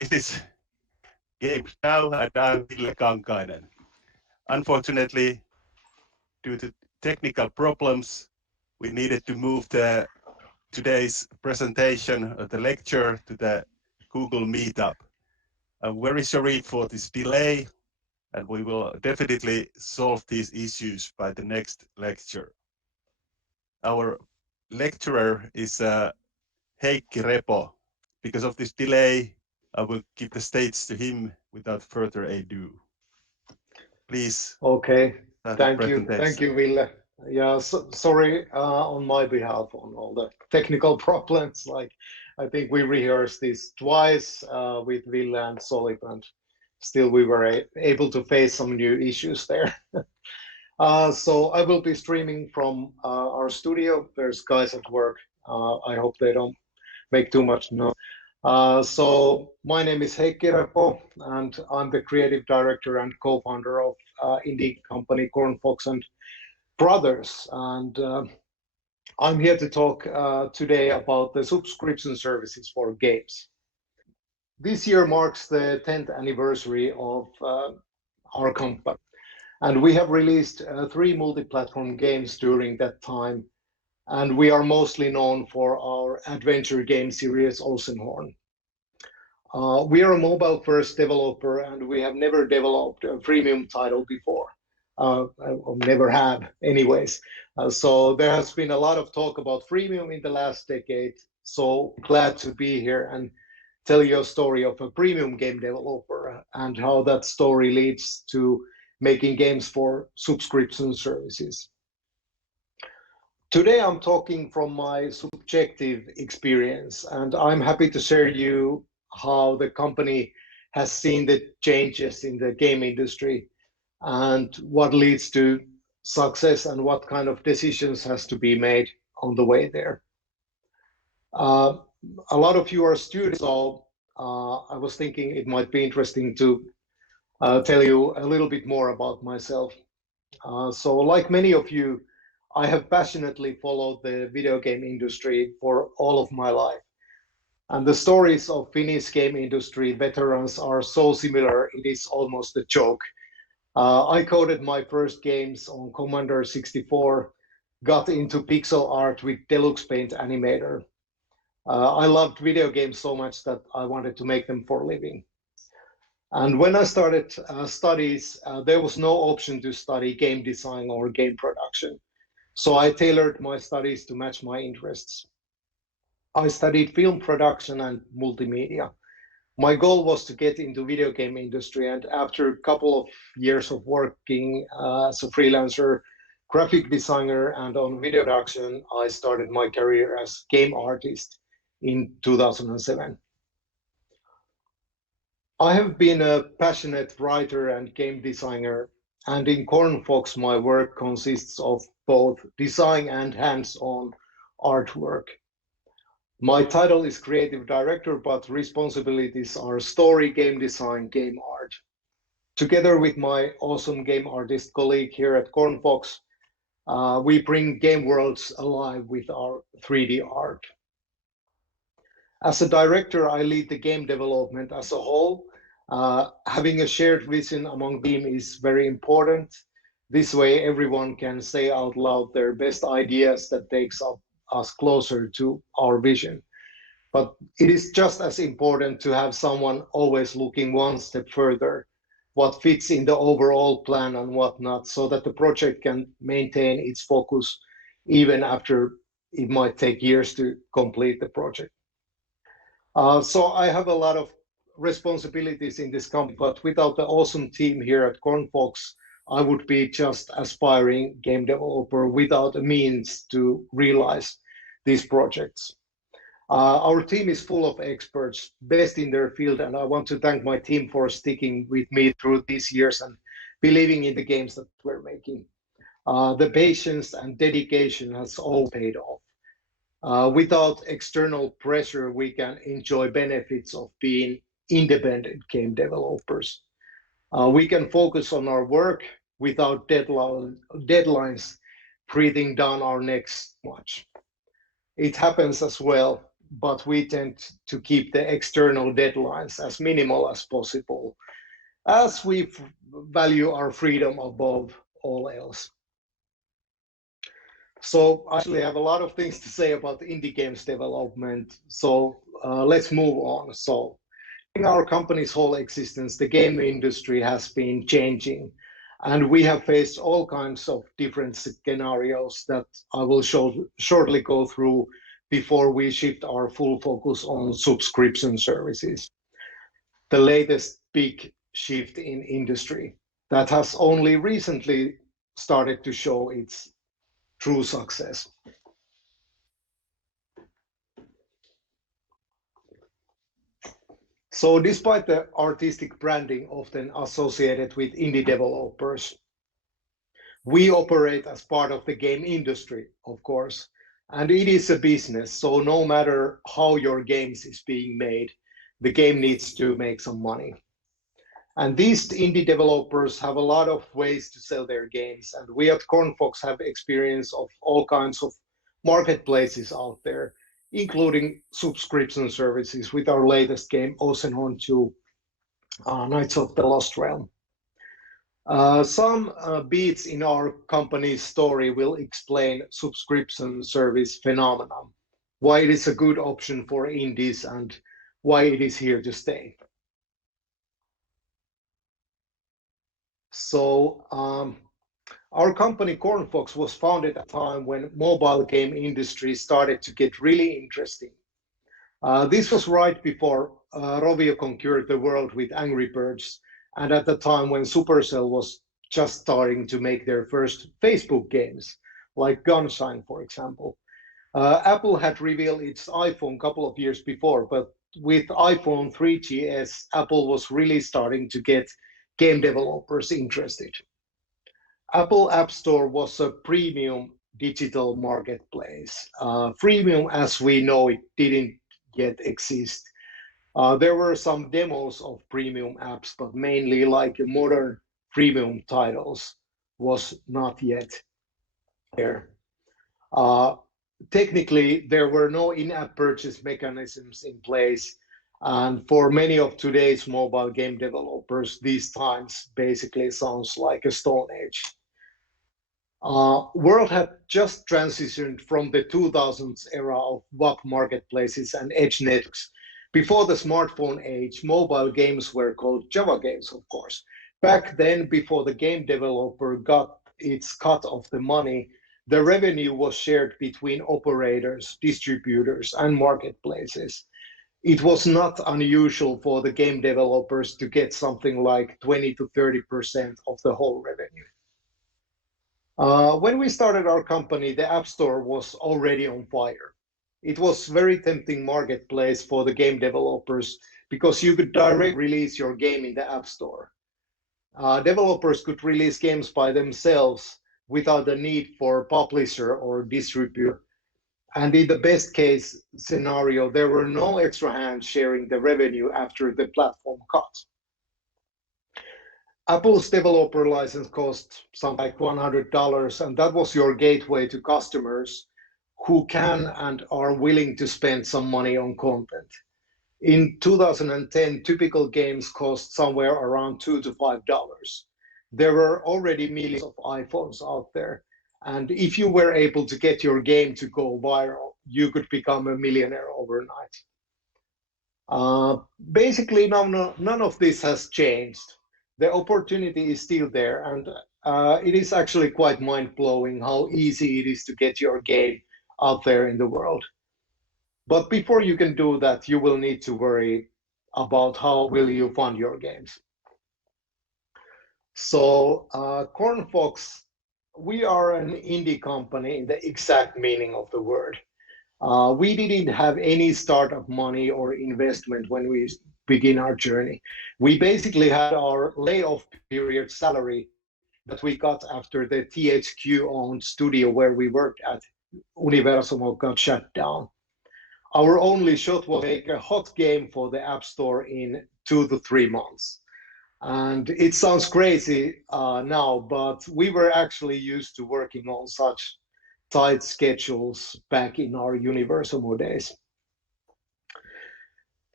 This is Games Now, and I'm Ville Kankainen. Unfortunately, due to technical problems, we needed to move today's presentation of the lecture to the Google Meetup. I'm very sorry for this delay, and we will definitely solve these issues by the next lecture. Our lecturer is Heikki Repo. Because of this delay, I will give the stage to him without further ado. Please Okay, start the thank you. Thank presentation. you, Ville. Yeah, sorry on my behalf on all the technical problems. Like, I think we rehearsed this twice with Ville and Solip, and still we were able to face some new issues there. So I will be streaming from our studio. There's guys at work. I hope they don't make too much noise. So my name is Heikki Repo, and I'm the creative director and co-founder of indie company Cornfox and Brothers. And I'm here to talk today about the subscription services for games. This year marks the 10th anniversary of our company, and we have released 3 multi-platform games during that time. And we are mostly known for our adventure game series Oceanhorn. We are a mobile-first developer, and we have never developed a freemium title before. Or never have, anyways. So there has been a lot of talk about freemium in the last decade. So glad to be here and tell you a story of a premium game developer and how that story leads to making games for subscription services. Today I'm talking from my subjective experience, and I'm happy to share you how the company has seen the changes in the game industry and what leads to success and what kind of decisions has to be made on the way there. A lot of you are students, so I was thinking it might be interesting to tell you a little bit more about myself. So like many of you, I have passionately followed the video game industry for all of my life. And the stories of Finnish game industry veterans are so similar, it is almost a joke. I coded my first games on Commander 64, got into pixel art with Deluxe Paint Animator. I loved video games so much that I wanted to make them for a living. And when I started studies, there was no option to study game design or game production. So I tailored my studies to match my interests. I studied film production and multimedia. My goal was to get into video game industry, and after a couple of years of working as a freelancer, graphic designer, and on video production, I started my career as game artist in 2007. I have been a passionate writer and game designer, and in Cornfox, my work consists of both design and hands-on artwork. My title is creative director, but responsibilities are story, game design, game art. Together with my awesome game artist colleague here at Cornfox, we bring game worlds alive with our 3D art. As a director, I lead the game development as a whole. Having a shared vision among team is very important. This way, everyone can say out loud their best ideas that takes us closer to our vision. But it is just as important to have someone always looking one step further, what fits in the overall plan and what not, so that the project can maintain its focus even after it might take years to complete the project. So I have a lot of responsibilities in this company, but without the awesome team here at Cornfox, I would be just aspiring game developer without a means to realize these projects. Our team is full of experts, best in their field, and I want to thank my team for sticking with me through these years and believing in the games that we're making. The patience and dedication has all paid off. Without external pressure, we can enjoy benefits of being independent game developers. We can focus on our work without deadlines breathing down our necks much. It happens as well but we tend to keep the external deadlines as minimal as possible, as we value our freedom above all else. So I actually have a lot of things to say about indie games development. So let's move on. So in our company's whole existence, the game industry has been changing, and we have faced all kinds of different scenarios that I will shortly go through before we shift our full focus on subscription services. The latest big shift in industry that has only recently started to show its true success. So despite the artistic branding often associated with indie developers, we operate as part of the game industry, of course, and it is a business. So no matter how your games is being made, the game needs to make some money. And these indie developers have a lot of ways to sell their games. And we at Cornfox have experience of all kinds of marketplaces out there, including subscription services with our latest game, Oceanhorn 2, Knights of the Lost Realm. Some beats in our company's story will explain subscription service phenomenon, why it is a good option for indies and why it is here to stay. So our company Cornfox was founded at a time when mobile game industry started to get really interesting. This was right before Rovio conquered the world with Angry Birds, and at the time when Supercell was just starting to make their first Facebook games, like Gunshine, for example. Apple had revealed its iPhone a couple of years before, but with iPhone 3GS, Apple was really starting to get game developers interested. Apple App Store was a premium digital marketplace. Freemium, as we know it, didn't yet exist. There were some demos of premium apps, but mainly like modern premium titles was not yet there. Technically, there were no in-app purchase mechanisms in place. And for many of today's mobile game developers, these times basically sounds like a stone age. World had just transitioned from the 2000s era of web marketplaces and edge networks. Before the smartphone age, mobile games were called Java games, of course. Back then, before the game developer got its cut of the money, the revenue was shared between operators, distributors, and marketplaces. It was not unusual for the game developers to get something like 20 to 30% of the whole revenue. When we started our company, the App Store was already on fire. It was very tempting marketplace for the game developers because you could directly release your game in the App Store. Developers could release games by themselves without the need for publisher or distributor. And in the best case scenario, there were no extra hands sharing the revenue after the platform cut. Apple's developer license cost something like $100, and that was your gateway to customers who can and are willing to spend some money on content. In 2010, typical games cost somewhere around $2 to $5. There were already millions of iPhones out there, and if you were able to get your game to go viral, you could become a millionaire overnight. Basically, none of this has changed. The opportunity is still there, and it is actually quite mind-blowing how easy it is to get your game out there in the world. But before you can do that, you will need to worry about how will you fund your games. So Cornfox, we are an indie company in the exact meaning of the word. We didn't have any startup money or investment when we begin our journey. We basically had our layoff period salary that we got after the THQ-owned studio where we worked at Universum got shut down. Our only shot was to make a hot game for the App Store in 2 to 3 months. And it sounds crazy now, but we were actually used to working on such tight schedules back in our Universum days.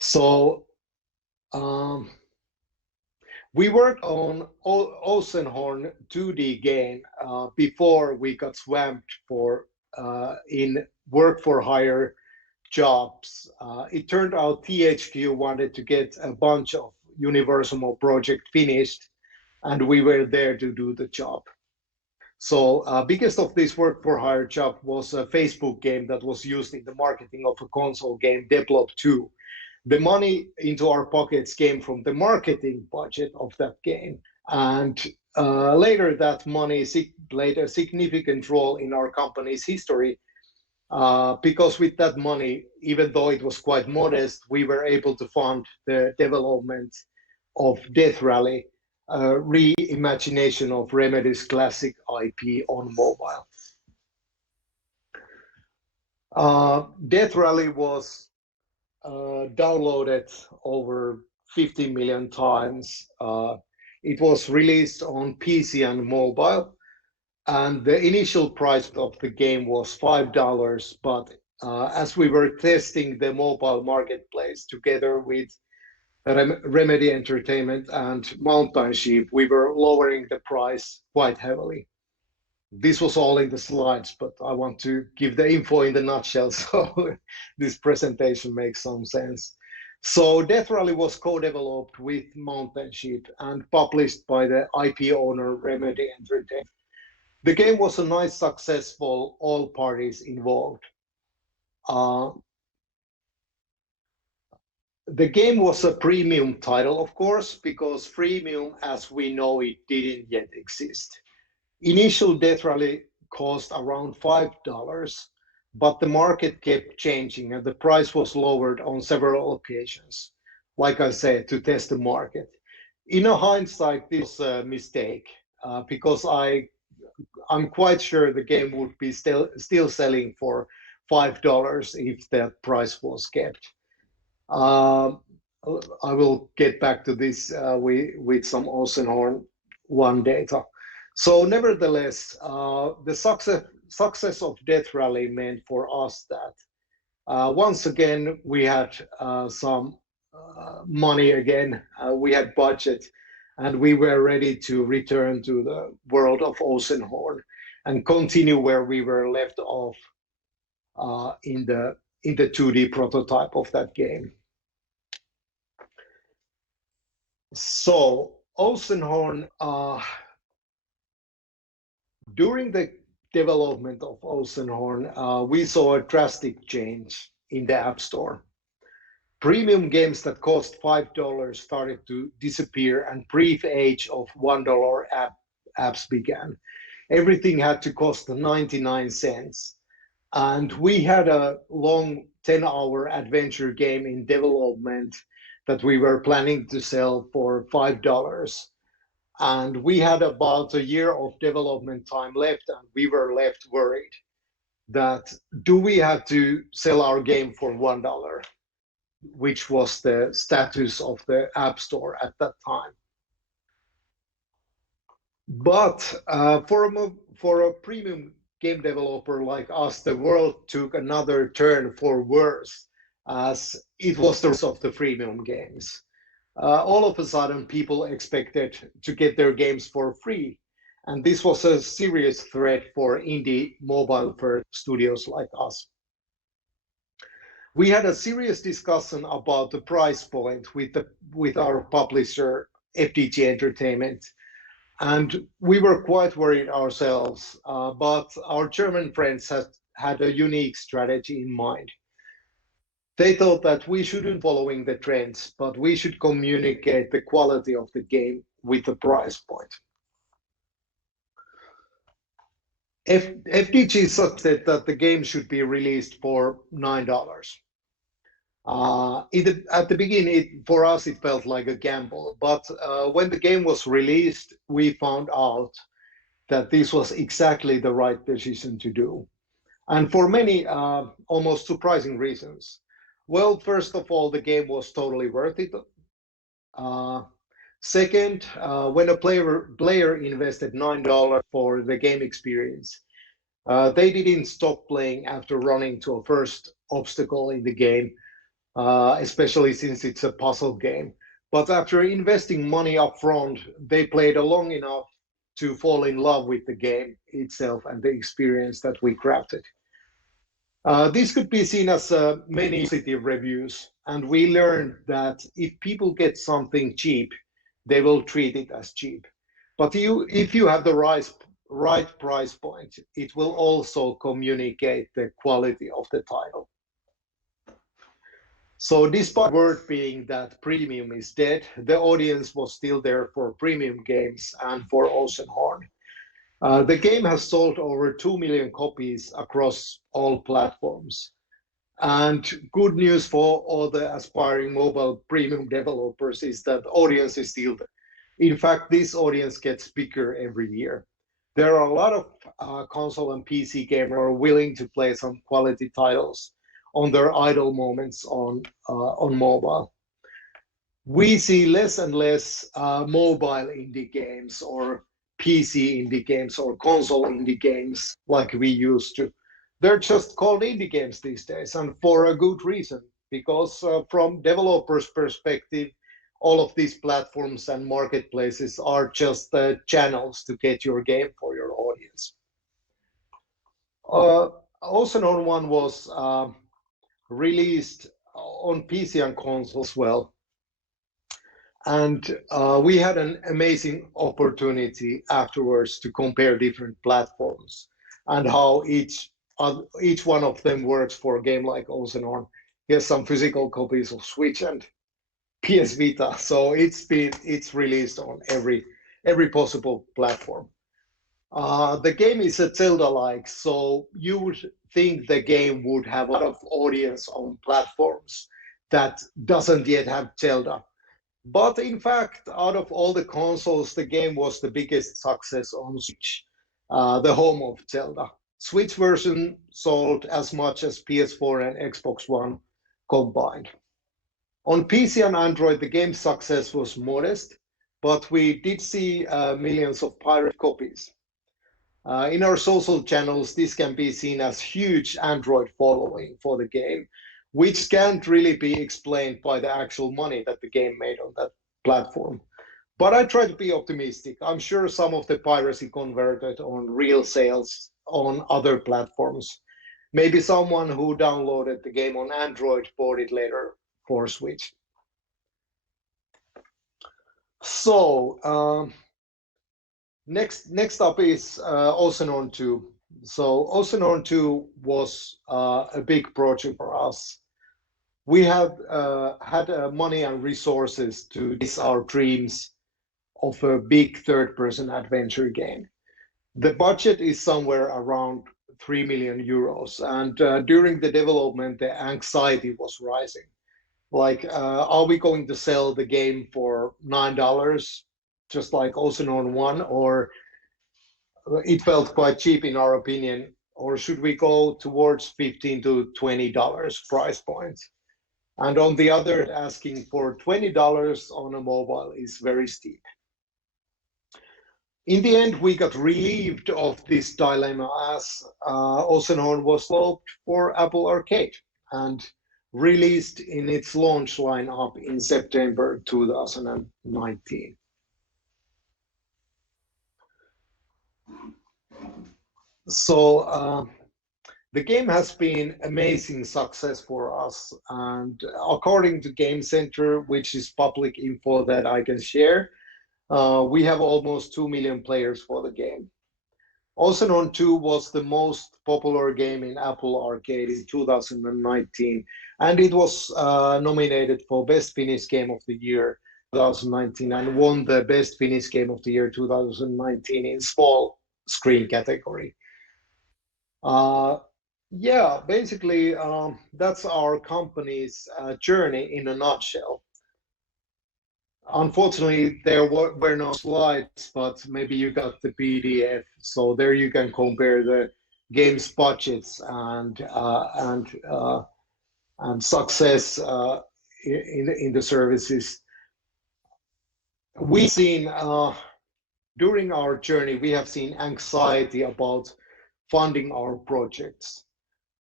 So we worked on Oceanhorn 2D game before we got swamped in work for hire jobs. It turned out THQ wanted to get a bunch of Universal project finished, and we were there to do the job. So biggest of this work for hire job was a Facebook game that was used in the marketing of a console game, Develop 2. The money into our pockets came from the marketing budget of that game. And later that money played a significant role in our company's history because with that money, even though it was quite modest, we were able to fund the development of Death Rally, a reimagination of Remedy's classic IP on mobile. Death Rally was downloaded over 50 million times. It was released on PC and mobile, and the initial price of the game was $5, but as we were testing the mobile marketplace together with Remedy Entertainment and Mountain Sheep, we were lowering the price quite heavily. This was all in the slides, but I want to give the info in the nutshell so this presentation makes some sense. So Death Rally was co-developed with Mountain Sheep and published by the IP owner Remedy Entertainment. The game was a nice success for all parties involved. The game was a premium title, of course, because freemium as we know it didn't yet exist. Initial Death Rally cost around $5, but the market kept changing and the price was lowered on several occasions, like I said, to test the market. In hindsight, this was a mistake because I'm quite sure the game would be still selling for $5 if that price was kept. I will get back to this with some Oceanhorn 1 data. So nevertheless, the success of Death Rally meant for us that once again we had some money again, we had budget, and we were ready to return to the world of Oceanhorn and continue where we were left off in the 2D prototype of that game. So Oceanhorn, during the development of Oceanhorn, we saw a drastic change in the App Store. Premium games that cost $5 started to disappear, and brief age of $1 apps began. Everything had to cost 99 cents. And we had a long 10-hour adventure game in development that we were planning to sell for $5. And we had about a year of development time left, and we were left worried that do we have to sell our game for $1, which was the status of the App Store at that time. But for a premium game developer like us, the world took another turn for worse, as it was the rise of the freemium games. All of a sudden, people expected to get their games for free. And this was a serious threat for indie mobile-first studios like us. We had a serious discussion about the price point with our publisher, FDG Entertainment, and we were quite worried ourselves, but our German friends had a unique strategy in mind. They thought that we shouldn't following the trends, but we should communicate the quality of the game with the price point. FDG suggested that the game should be released for $9. At the beginning, for us, it felt like a gamble, but when the game was released, we found out that this was exactly the right decision to do. And for many almost surprising reasons. Well, first of all, the game was totally worth it. Second, when a player invested $9 for the game experience, they didn't stop playing after running to a first obstacle in the game. especially since it's a puzzle game. But after investing money upfront, they played long enough to fall in love with the game itself and the experience that we crafted. This could be seen as many positive reviews, and we learned that if people get something cheap, they will treat it as cheap. But if you have the right price point, it will also communicate the quality of the title. So despite the word being that premium is dead, the audience was still there for premium games and for Oceanhorn. The game has sold over 2 million copies across all platforms. And good news for all the aspiring mobile premium developers is that the audience is still there. In fact, this audience gets bigger every year. There are a lot of console and PC gamers who are willing to play some quality titles on their idle moments on mobile. We see less and less mobile indie games or PC indie games or console indie games like we used to. They're just called indie games these days, and for a good reason, because from developers' perspective, all of these platforms and marketplaces are just channels to get your game for your audience. Oceanhorn 1 was released on PC and console as well. And we had an amazing opportunity afterwards to compare different platforms and how each one of them works for a game like Oceanhorn. Here's some physical copies of Switch and PS Vita, so it's released on every possible platform. The game is a Zelda-like, so you would think the game would have a lot of audience on platforms that doesn't yet have Zelda. But in fact, out of all the consoles, the game was the biggest success on Switch, the home of Zelda. Switch version sold as much as PS4 and Xbox One combined. On PC and Android, the game's success was modest, but we did see millions of pirate copies. In our social channels, this can be seen as huge Android following for the game, which can't really be explained by the actual money that the game made on that platform. But I try to be optimistic. I'm sure some of the piracy converted on real sales on other platforms. Maybe someone who downloaded the game on Android bought it later for Switch. So next up is Oceanhorn 2. So Oceanhorn 2 was a big project for us. We have had money and resources to chase our dreams of a big third-person adventure game. The budget is somewhere around 3 million euros, and during the development, the anxiety was rising. Like, are we going to sell the game for $9, just like Oceanhorn 1, or it felt quite cheap in our opinion, or should we go towards $15 to $20 price point? And on the other, asking for $20 on a mobile is very steep. In the end, we got relieved of this dilemma as Oceanhorn was developed for Apple Arcade and released in its launch lineup in September 2019. So the game has been amazing success for us, and according to Game Center, which is public info that I can share, we have almost 2 million players for the game. Oceanhorn 2 was the most popular game in Apple Arcade in 2019, and it was nominated for Best Finnish Game of the Year 2019 and won the Best Finnish Game of the Year 2019 in small screen category. Yeah, basically, that's our company's journey in a nutshell. Unfortunately, there were no slides, but maybe you got the PDF. So there you can compare the game's budgets and success in the services. We've seen during our journey, we have seen anxiety about funding our projects.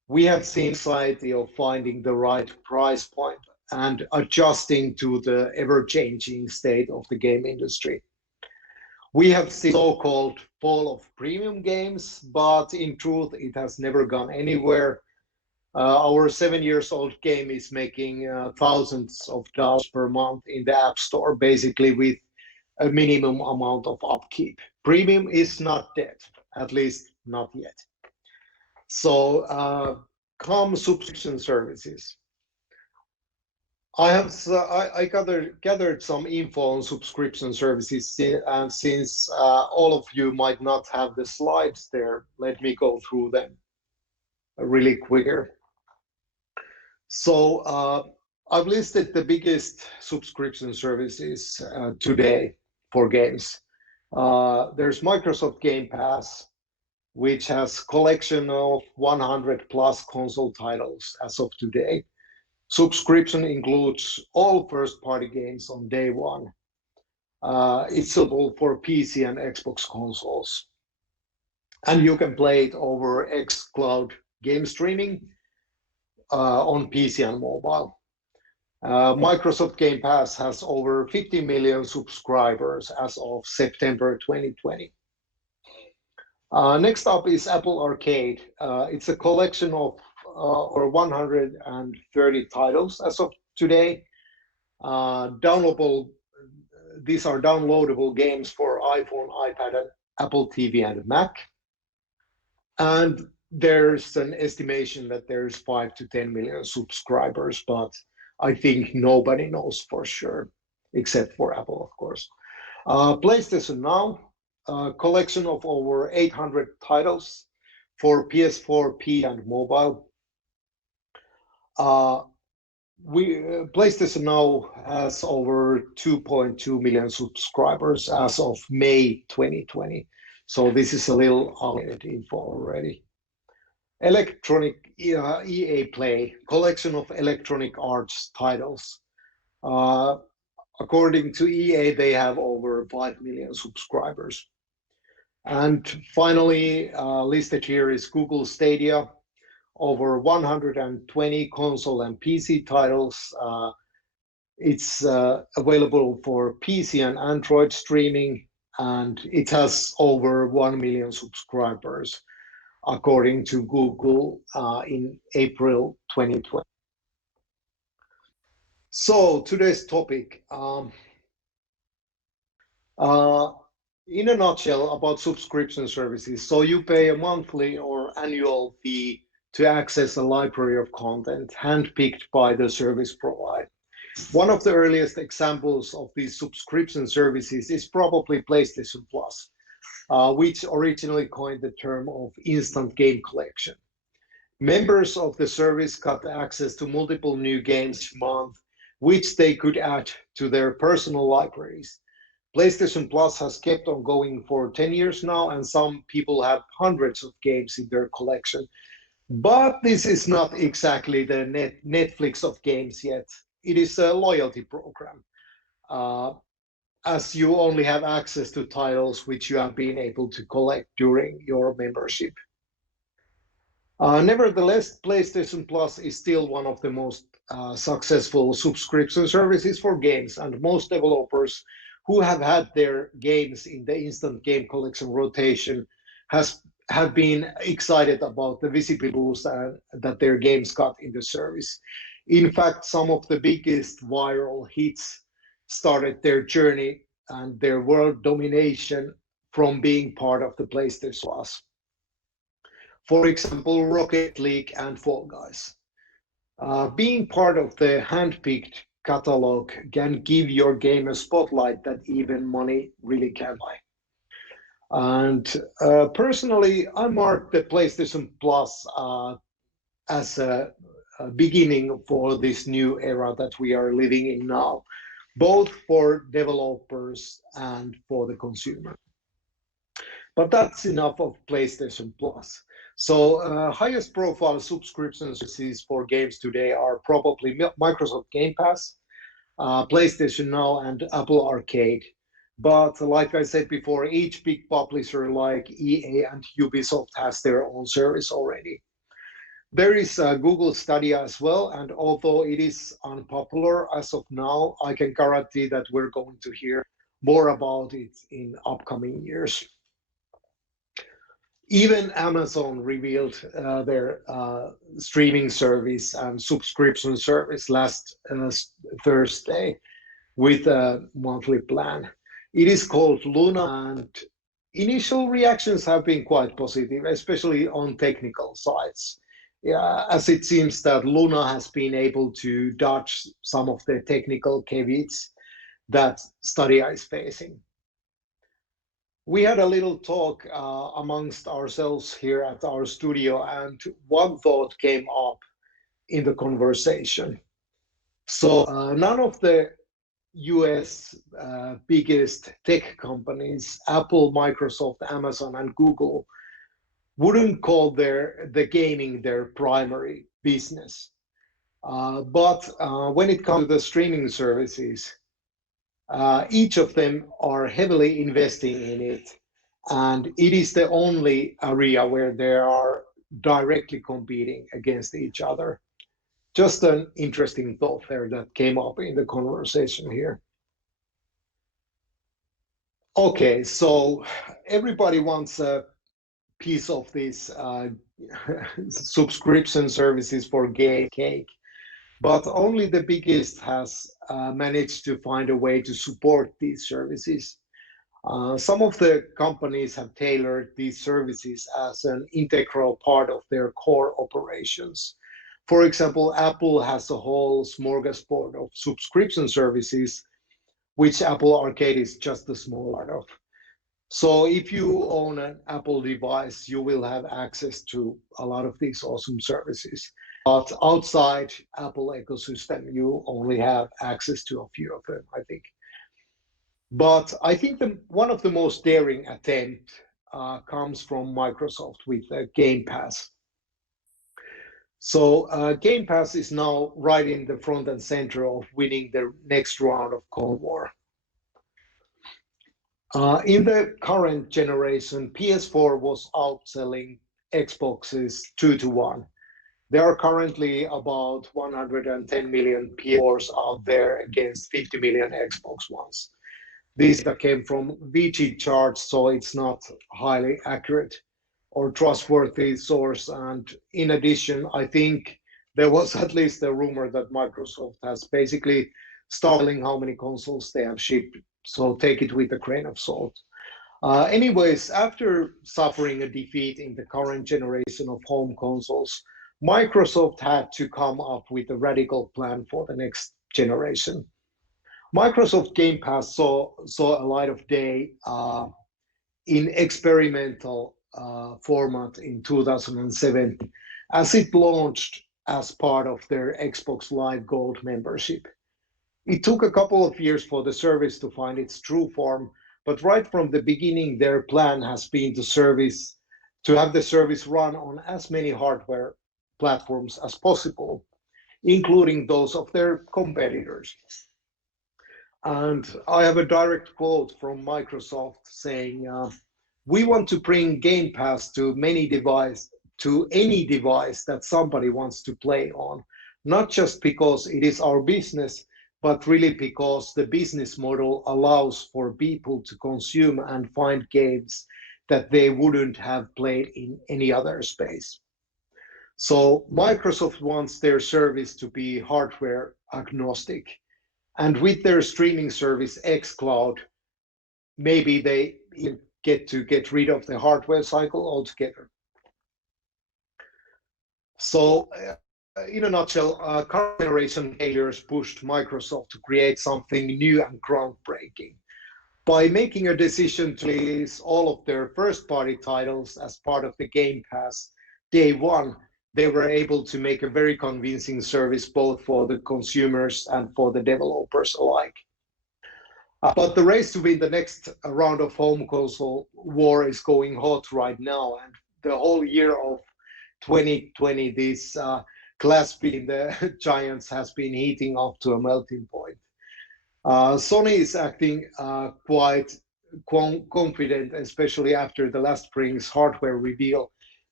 We have seen anxiety of finding the right price point and adjusting to the ever-changing state of the game industry. We have seen so-called fall of premium games, but in truth, it has never gone anywhere. Our 7 years old game is making thousands of dollars per month in the App Store, basically with a minimum amount of upkeep. Premium is not dead, at least not yet. So come subscription services. I gathered some info on subscription services, and since all of you might not have the slides there, let me go through them really quicker. So I've listed the biggest subscription services today for games. There's Microsoft Game Pass, which has collection of 100 plus console titles as of today. Subscription includes all first-party games on day one. It's available for PC and Xbox consoles. And you can play it over xCloud game streaming on PC and mobile. Microsoft Game Pass has over 50 million subscribers as of September 2020. Next up is Apple Arcade. It's a collection of over 130 titles as of today. These are downloadable games for iPhone, iPad, and Apple TV and Mac. And there's an estimation that there's 5 to 10 million subscribers, but I think nobody knows for sure, except for Apple, of course. PlayStation Now, a collection of over 800 titles for PS4, P, and mobile. PlayStation Now has over 2.2 million subscribers as of May 2020. So this is a little outdated info already. Electronic EA Play, collection of electronic arts titles. According to EA, they have over 5 million subscribers. And finally, listed here is Google Stadia, over 120 console and PC titles. It's available for PC and Android streaming, and it has over 1 million subscribers, according to Google in April 2020. So today's topic, in a nutshell, about subscription services. So you pay a monthly or annual fee to access a library of content handpicked by the service provider. One of the earliest examples of these subscription services is probably PlayStation Plus, which originally coined the term of instant game collection. Members of the service got access to multiple new games each month, which they could add to their personal libraries. PlayStation Plus has kept on going for 10 years now, and some people have hundreds of games in their collection. But this is not exactly the Netflix of games yet. It is a loyalty program, as you only have access to titles which you have been able to collect during your membership. Nevertheless, PlayStation Plus is still one of the most successful subscription services for games, and most developers who have had their games in the instant game collection rotation have been excited about the visibility boost that their games got in the service. In fact, some of the biggest viral hits started their journey and their world domination from being part of the PlayStation Plus. For example, Rocket League and Fall Guys. Being part of the handpicked catalog can give your game a spotlight that even money really can't buy. And personally, I mark the PlayStation Plus as a beginning for this new era that we are living in now, both for developers and for the consumer. But that's enough of PlayStation Plus. So highest profile subscription services for games today are probably Microsoft Game Pass, PlayStation Now, and Apple Arcade. But like I said before, each big publisher like EA and Ubisoft has their own service already. There is a Google study as well, and although it is unpopular as of now, I can guarantee that we're going to hear more about it in upcoming years. Even Amazon revealed their streaming service and subscription service last Thursday with a monthly plan. It is called Luna, and initial reactions have been quite positive, especially on technical sides. Yeah, as it seems that Luna has been able to dodge some of the technical caveats that Stadia is facing. We had a little talk amongst ourselves here at our studio, and one thought came up in the conversation. So, none of the US biggest tech companies, Apple, Microsoft, Amazon, and Google, wouldn't call the gaming their primary business. But when it comes to the streaming services, each of them are heavily investing in it, and it is the only area where they are directly competing against each other. Just an interesting thought there that came up in the conversation here. Okay, so everybody wants a piece of this subscription services for game cake, but only the biggest has managed to find a way to support these services. Some of the companies have tailored these services as an integral part of their core operations. For example, Apple has a whole smorgasbord of subscription services, which Apple Arcade is just a small part of. So if you own an Apple device, you will have access to a lot of these awesome services. But outside Apple ecosystem, you only have access to a few of them, I think. But I think one of the most daring attempt comes from Microsoft with Game Pass. So Game Pass is now right in the front and center of winning the next round of Cold War. In the current generation, PS4 was outselling Xboxes 2-1. There are currently about 110 million PS4s out there against 50 million Xbox Ones. This data came from VG charts, so it's not highly accurate or trustworthy source. And in addition, I think there was at least a rumor that Microsoft has basically stopped telling how many consoles they have shipped. So take it with a grain of salt. Anyways, after suffering a defeat in the current generation of home consoles, Microsoft had to come up with a radical plan for the next generation. Microsoft Game Pass saw a light of day in experimental format in 2007 as it launched as part of their Xbox Live Gold membership. It took a couple of years for the service to find its true form, but right from the beginning, their plan has been to have the service run on as many hardware platforms as possible, including those of their competitors. And I have a direct quote from Microsoft saying, "We want to bring Game Pass to any device that somebody wants to play on, not just because it is our business, but really because the business model allows for people to consume and find games that they wouldn't have played in any other space." So Microsoft wants their service to be hardware agnostic. And with their streaming service xCloud, maybe they get rid of the hardware cycle altogether. So in a nutshell, current generation failures pushed Microsoft to create something new and groundbreaking. By making a decision to release all of their first-party titles as part of the Game Pass day one, they were able to make a very convincing service both for the consumers and for the developers alike. But the race to win the next round of home console war is going hot right now, and the whole year of 2020, this clash between the giants has been heating up to a melting point. Sony is acting quite confident, especially after the last spring's hardware reveal,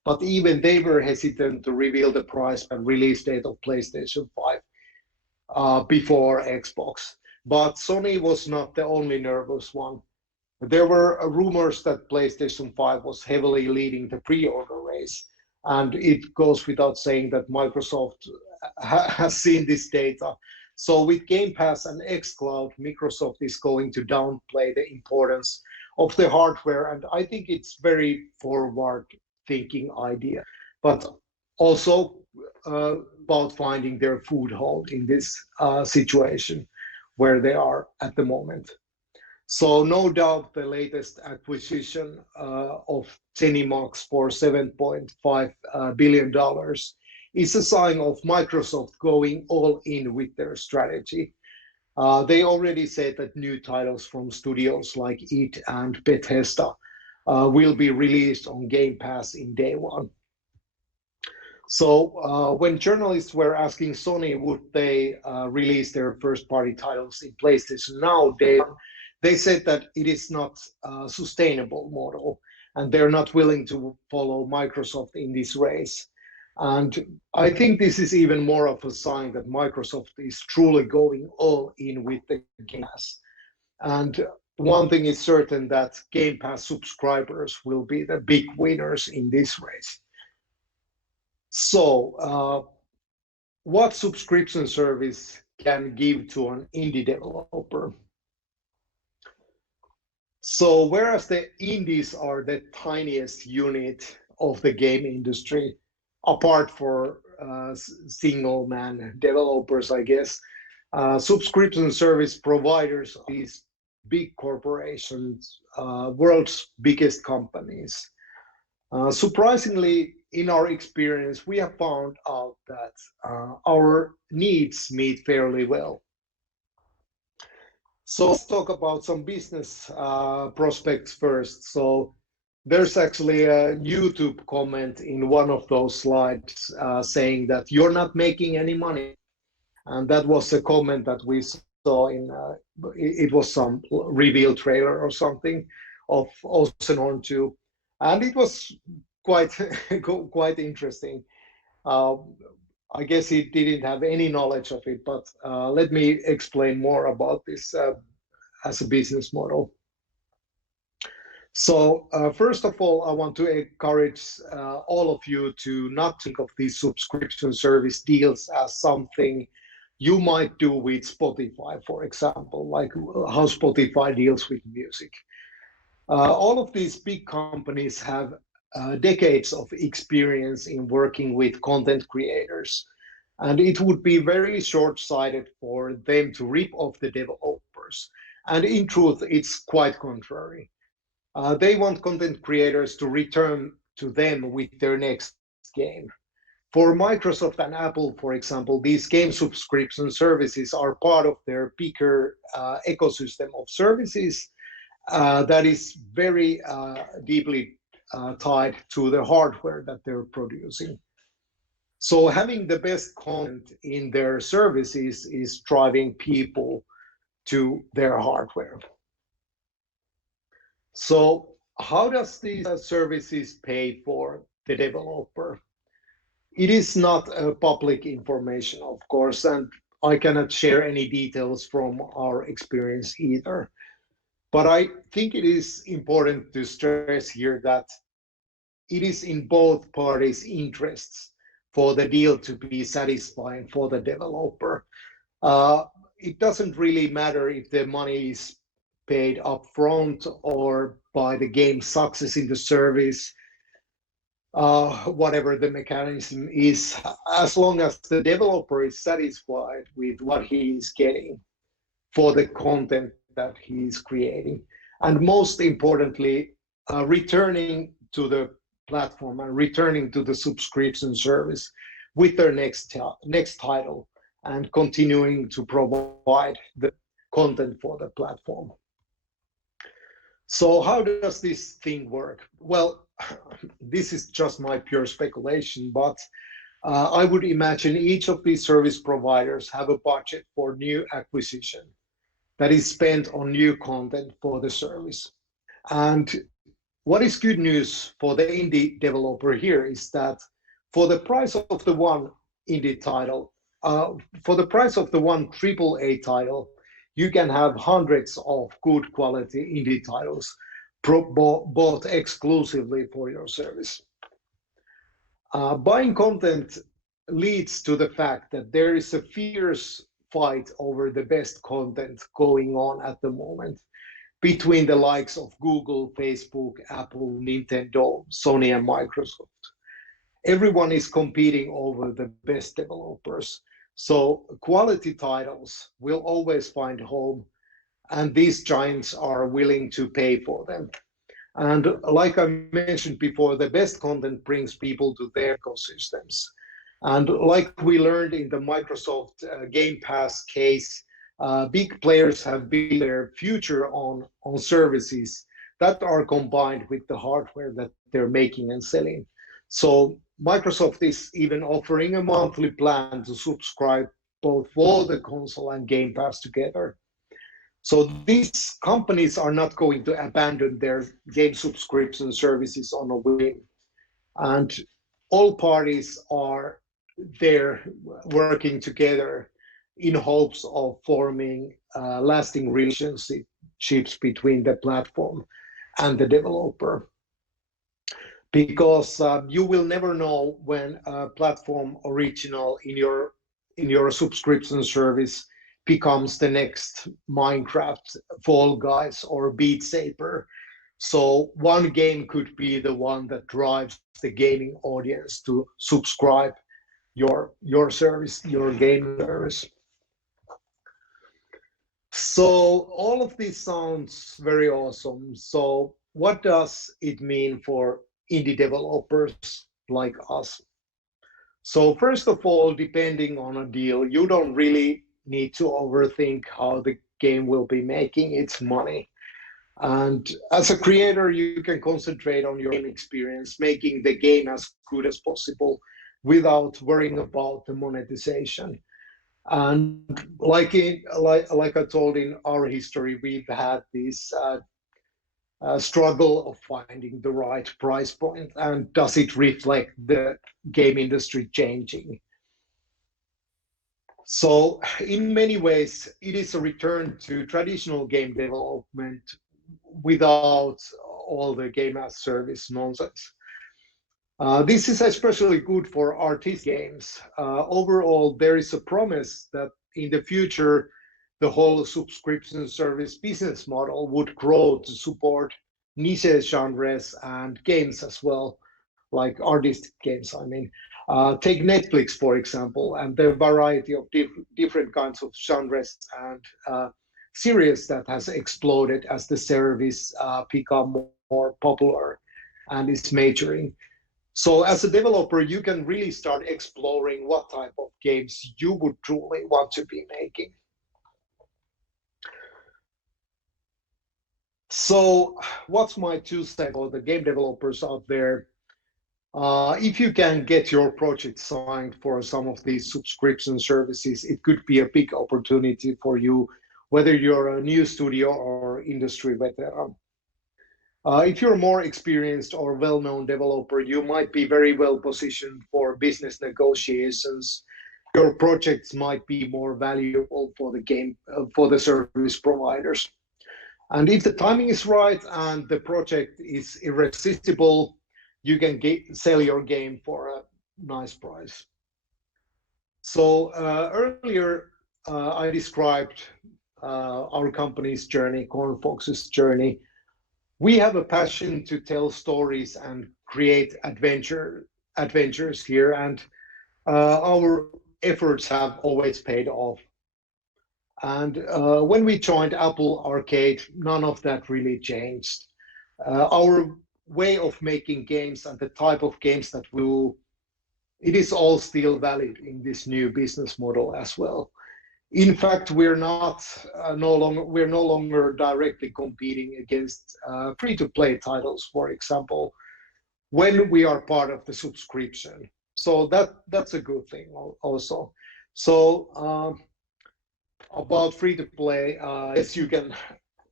but even they were hesitant to reveal the price and release date of PlayStation 5 before Xbox. But Sony was not the only nervous one. There were rumors that PlayStation 5 was heavily leading the pre-order race, and it goes without saying that Microsoft has seen this data. So with Game Pass and xCloud, Microsoft is going to downplay the importance of the hardware, and I think it's very forward-thinking idea, but also about finding their foothold in this situation where they are at the moment. So no doubt the latest acquisition of ZeniMax for $7.5 billion is a sign of Microsoft going all in with their strategy. They already said that new titles from studios like id and Bethesda will be released on Game Pass in day one. So when journalists were asking Sony would they release their first-party titles in PlayStation Now day one, they said that it is not a sustainable model and they're not willing to follow Microsoft in this race. And I think this is even more of a sign that Microsoft is truly going all in with the Game Pass. And one thing is certain that Game Pass subscribers will be the big winners in this race. So, what subscription service can give to an indie developer? So, whereas the indies are the tiniest unit of the game industry, apart for single man developers, I guess, subscription service providers, these big corporations, world's biggest companies. Surprisingly, in our experience, we have found out that our needs meet fairly well. So let's talk about some business prospects first. So there's actually a YouTube comment in one of those slides saying that you're not making any money. And that was a comment that we saw in, it was some reveal trailer or something of Oceanhorn 2. And it was quite, quite interesting. I guess he didn't have any knowledge of it, but let me explain more about this as a business model. So first of all, I want to encourage all of you to not think of these subscription service deals as something you might do with Spotify, for example, like how Spotify deals with music. All of these big companies have decades of experience in working with content creators. And it would be very short-sighted for them to rip off the developers. And in truth, it's quite contrary. They want content creators to return to them with their next game. For Microsoft and Apple, for example, these game subscription services are part of their bigger ecosystem of services that is very deeply tied to the hardware that they're producing. So having the best content in their services is driving people to their hardware. So how does these services pay for the developer? It is not public information, of course, and I cannot share any details from our experience either. But I think it is important to stress here that it is in both parties' interests for the deal to be satisfying for the developer. It doesn't really matter if the money is paid upfront or by the game's success in the service, whatever the mechanism is, as long as the developer is satisfied with what he is getting for the content that he is creating. And most importantly, returning to the platform and returning to the subscription service with their next title and continuing to provide the content for the platform. So how does this thing work? Well, this is just my pure speculation, but I would imagine each of these service providers have a budget for new acquisition that is spent on new content for the service. And What is good news for the indie developer here is that for the price of the one indie title, for the price of the one AAA title, you can have hundreds of good quality indie titles bought exclusively for your service. Buying content leads to the fact that there is a fierce fight over the best content going on at the moment between the likes of Google, Facebook, Apple, Nintendo, Sony, and Microsoft. Everyone is competing over the best developers. So quality titles will always find home, and these giants are willing to pay for them. And like I mentioned before, the best content brings people to their ecosystems. And like we learned in the Microsoft Game Pass case, big players have built their future on services that are combined with the hardware that they're making and selling. So Microsoft is even offering a monthly plan to subscribe both for the console and Game Pass together. So these companies are not going to abandon their game subscription services on a whim. And all parties are there working together in hopes of forming lasting relationships between the platform and the developer. Because you will never know when a platform original in your subscription service becomes the next Minecraft, Fall Guys, or Beat Saber. So one game could be the one that drives the gaming audience to subscribe your service, your game service. So all of this sounds very awesome. So what does it mean for indie developers like us? So first of all, depending on a deal, you don't really need to overthink how the game will be making its money. And as a creator, you can concentrate on your game experience, making the game as good as possible without worrying about the monetization. And like I told in our history, we've had this struggle of finding the right price point, and does it reflect the game industry changing? So in many ways, it is a return to traditional game development without all the game as service nonsense. This is especially good for artist games. Overall, there is a promise that in the future, the whole subscription service business model would grow to support niche genres and games as well, like artist games, I mean. Take Netflix, for example, and the variety of different kinds of genres and series that has exploded as the service become more popular and is maturing. So as a developer, you can really start exploring what type of games you would truly want to be making. So what's my two-cents for the game developers out there? If you can get your project signed for some of these subscription services, it could be a big opportunity for you, whether you're a new studio or industry veteran. If you're a more experienced or well-known developer, you might be very well positioned for business negotiations. Your projects might be more valuable for the for the service providers. And if the timing is right and the project is irresistible, you can sell your game for a nice price. So earlier, I described our company's journey, Cornfox's journey. We have a passion to tell stories and create adventures here, and our efforts have always paid off. And when we joined Apple Arcade, none of that really changed. Our way of making games and the type of games that we will, it is all still valid in this new business model as well. In fact, we're no longer directly competing against free-to-play titles, for example, when we are part of the subscription. So that's a good thing also. So about free-to-play, yes,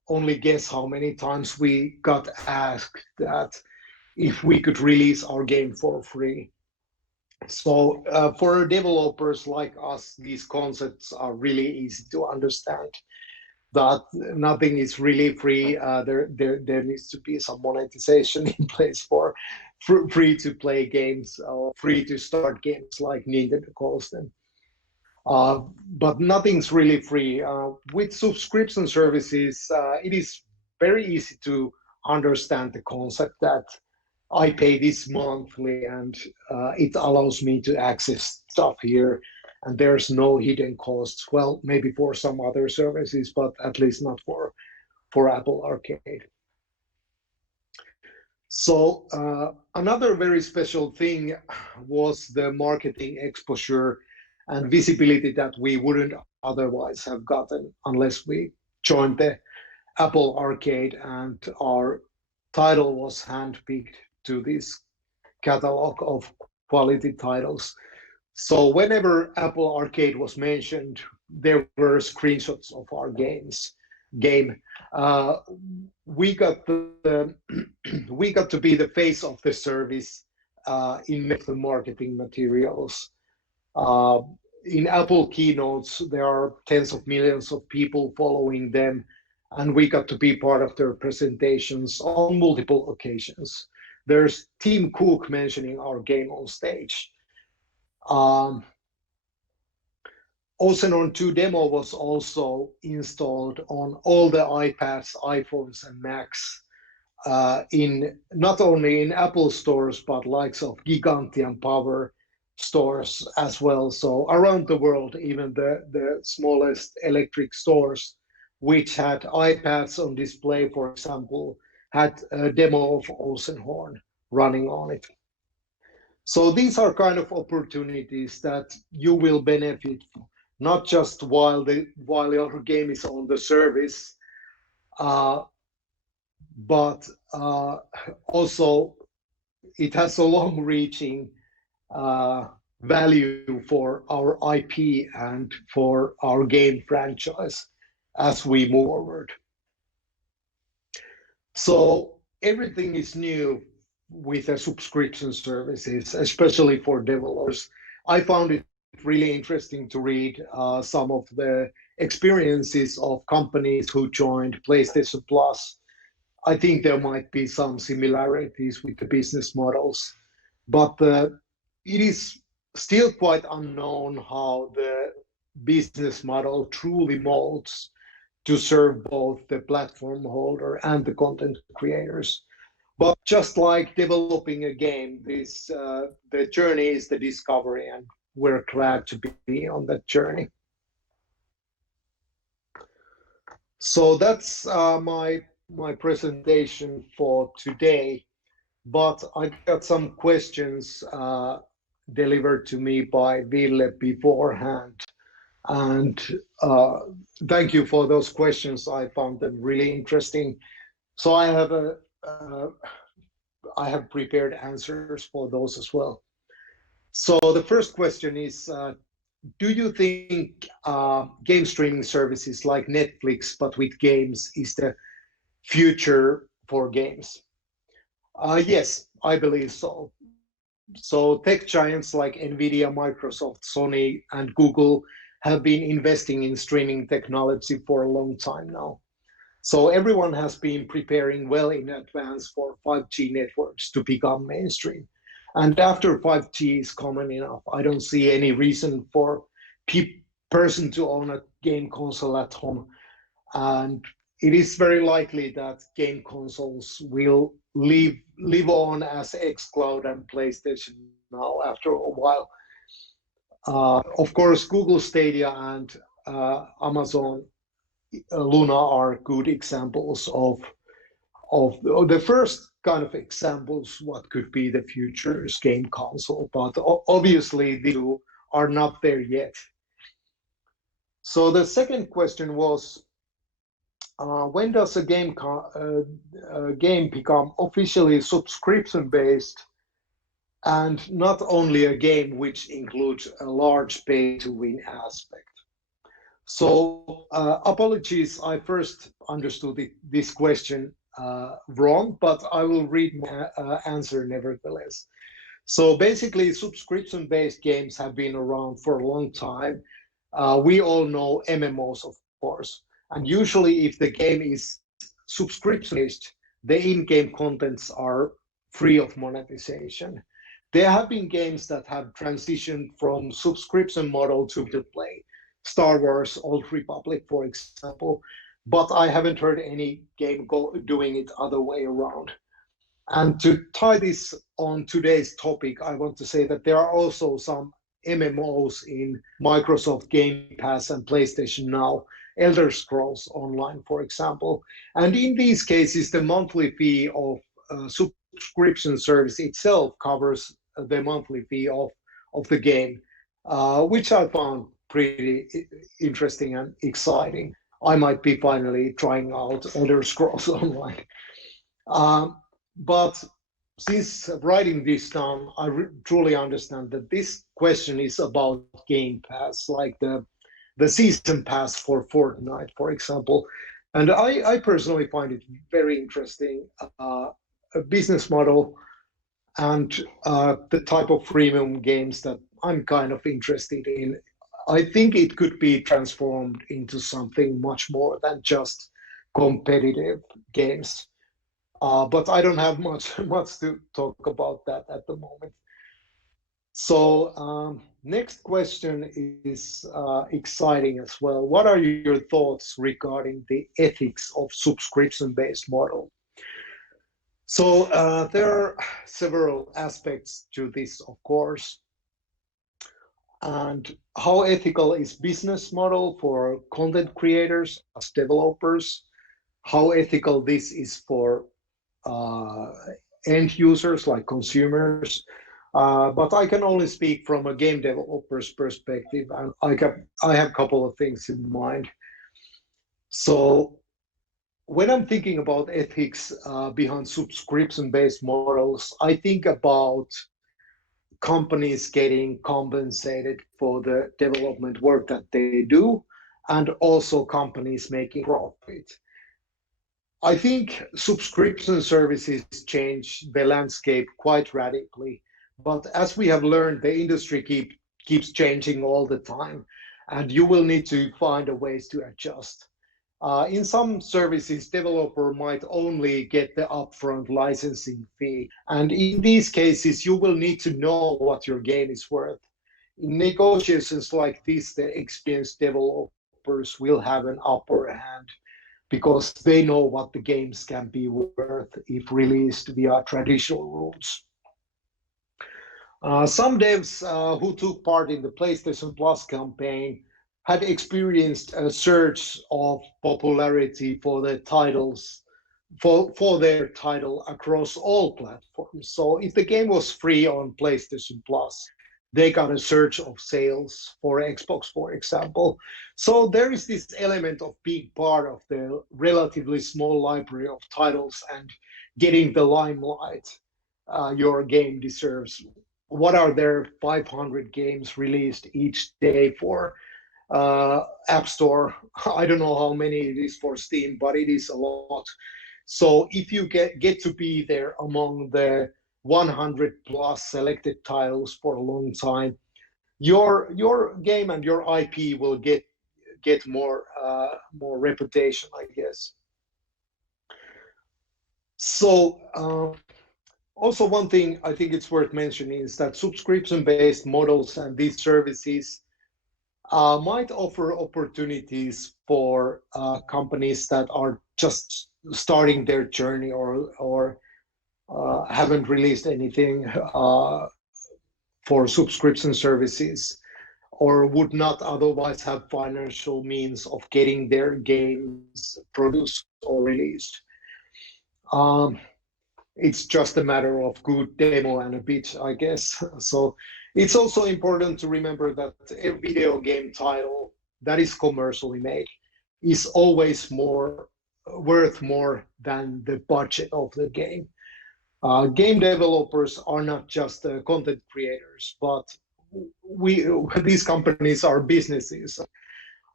only guess how many times we got asked that if we could release our game for free. So for developers like us, these concepts are really easy to understand. That nothing is really free. There needs to be some monetization in place for free to play games or free to start games, like Nintendo calls them. But nothing's really free. With subscription services, it is very easy to understand the concept that I pay this monthly and it allows me to access stuff here, and there's no hidden costs. Well, maybe for some other services, but at least not for Apple Arcade. So another very special thing was the marketing exposure and visibility that we wouldn't otherwise have gotten unless we joined the Apple Arcade and our title was handpicked to this catalog of quality titles. So whenever Apple Arcade was mentioned, there were screenshots of our game. Uh, we got we got to be the face of the service in the marketing materials. Uh, in Apple keynotes, there are tens of millions of people following them, and we got to be part of their presentations on multiple occasions. There's Tim Cook mentioning our game on stage. Um, Oceanhorn 2 demo was also installed on all the iPads, iPhones, and Macs in not only in Apple stores, but likes of Gigantti and Power stores as well. So around the world, even the smallest electric stores, which had iPads on display, for example, had a demo of Oceanhorn running on it. So these are kind of opportunities that you will benefit from, not just while your game is on the service, uh, but also it has a long-reaching value for our IP and for our game franchise as we move forward. So everything is new with the subscription services, especially for developers. I found it really interesting to read some of the experiences of companies who joined PlayStation Plus. I think there might be some similarities with the business models, but it is still quite unknown how the business model truly molds to serve both the platform holder and the content creators. But just like developing a game, the journey is the discovery, and we're glad to be on that journey. So that's my presentation for today. But I got some questions delivered to me by Ville beforehand, and thank you for those questions. I found them really interesting. So I have prepared answers for those as well. So the first question is, do you think game streaming services like Netflix, but with games, is the future for games? Yes, I believe so. So tech giants like Nvidia, Microsoft, Sony, and Google have been investing in streaming technology for a long time now. So everyone has been preparing well in advance for 5G networks to become mainstream. And after 5G is common enough, I don't see any reason for person to own a game console at home. And it is very likely that game consoles will live on as xCloud and PlayStation now after a while. Of course, Google Stadia and Amazon Luna are good examples of the first kind of examples what could be the future's game console, but obviously these two are not there yet. So the second question was, when does a game become officially subscription based and not only a game which includes a large pay to win aspect? So apologies, I first understood this question wrong, but I will read my answer nevertheless. So basically, subscription-based games have been around for a long time. We all know MMOs, of course, and usually if the game is subscription-based, the in-game contents are free of monetization. There have been games that have transitioned from subscription model to play. Star Wars, Old Republic, for example, but I haven't heard any game doing it other way around. And to tie this on today's topic, I want to say that there are also some MMOs in Microsoft Game Pass and PlayStation Now, Elder Scrolls Online, for example. And in these cases, the monthly fee of subscription service itself covers the monthly fee of the game, which I found pretty interesting and exciting. I might be finally trying out Elder Scrolls Online. But since writing this down, I truly understand that this question is about Game Pass, like the season pass for Fortnite, for example. And I personally find it very interesting, a business model and the type of freemium games that I'm kind of interested in. I think it could be transformed into something much more than just competitive games. But I don't have much to talk about that at the moment. So next question is exciting as well. What are your thoughts regarding the ethics of subscription-based model? So there are several aspects to this, of course. And how ethical is business model for content creators as developers? How ethical this is for uh, end users like consumers. But I can only speak from a game developer's perspective, and I have a couple of things in mind. So when I'm thinking about ethics behind subscription-based models, I think about companies getting compensated for the development work that they do, and also companies making profit. I think subscription services change the landscape quite radically. But as we have learned, the industry keeps changing all the time, and you will need to find a ways to adjust. In some services, developer might only get the upfront licensing fee, and in these cases, you will need to know what your game is worth. In negotiations like this, the experienced developers will have an upper hand because they know what the games can be worth if released via traditional routes. Some devs who took part in the PlayStation Plus campaign had experienced a surge of popularity for their titles for their title across all platforms. So if the game was free on PlayStation Plus, they got a surge of sales for Xbox, for example. So there is this element of being part of the relatively small library of titles and getting the limelight your game deserves. What are there 500 games released each day for App Store? I don't know how many it is for Steam, but it is a lot. So if you get to be there among the 100 plus selected titles for a long time, your game and your IP will get more reputation, I guess. So also one thing I think it's worth mentioning is that subscription-based models and these services might offer opportunities for companies that are just starting their journey or haven't released anything for subscription services or would not otherwise have financial means of getting their games produced or released. Um, it's just a matter of good demo and a bit, I guess. So it's also important to remember that a video game title that is commercially made is always more worth more than the budget of the game. Game developers are not just content creators, but we these companies are businesses.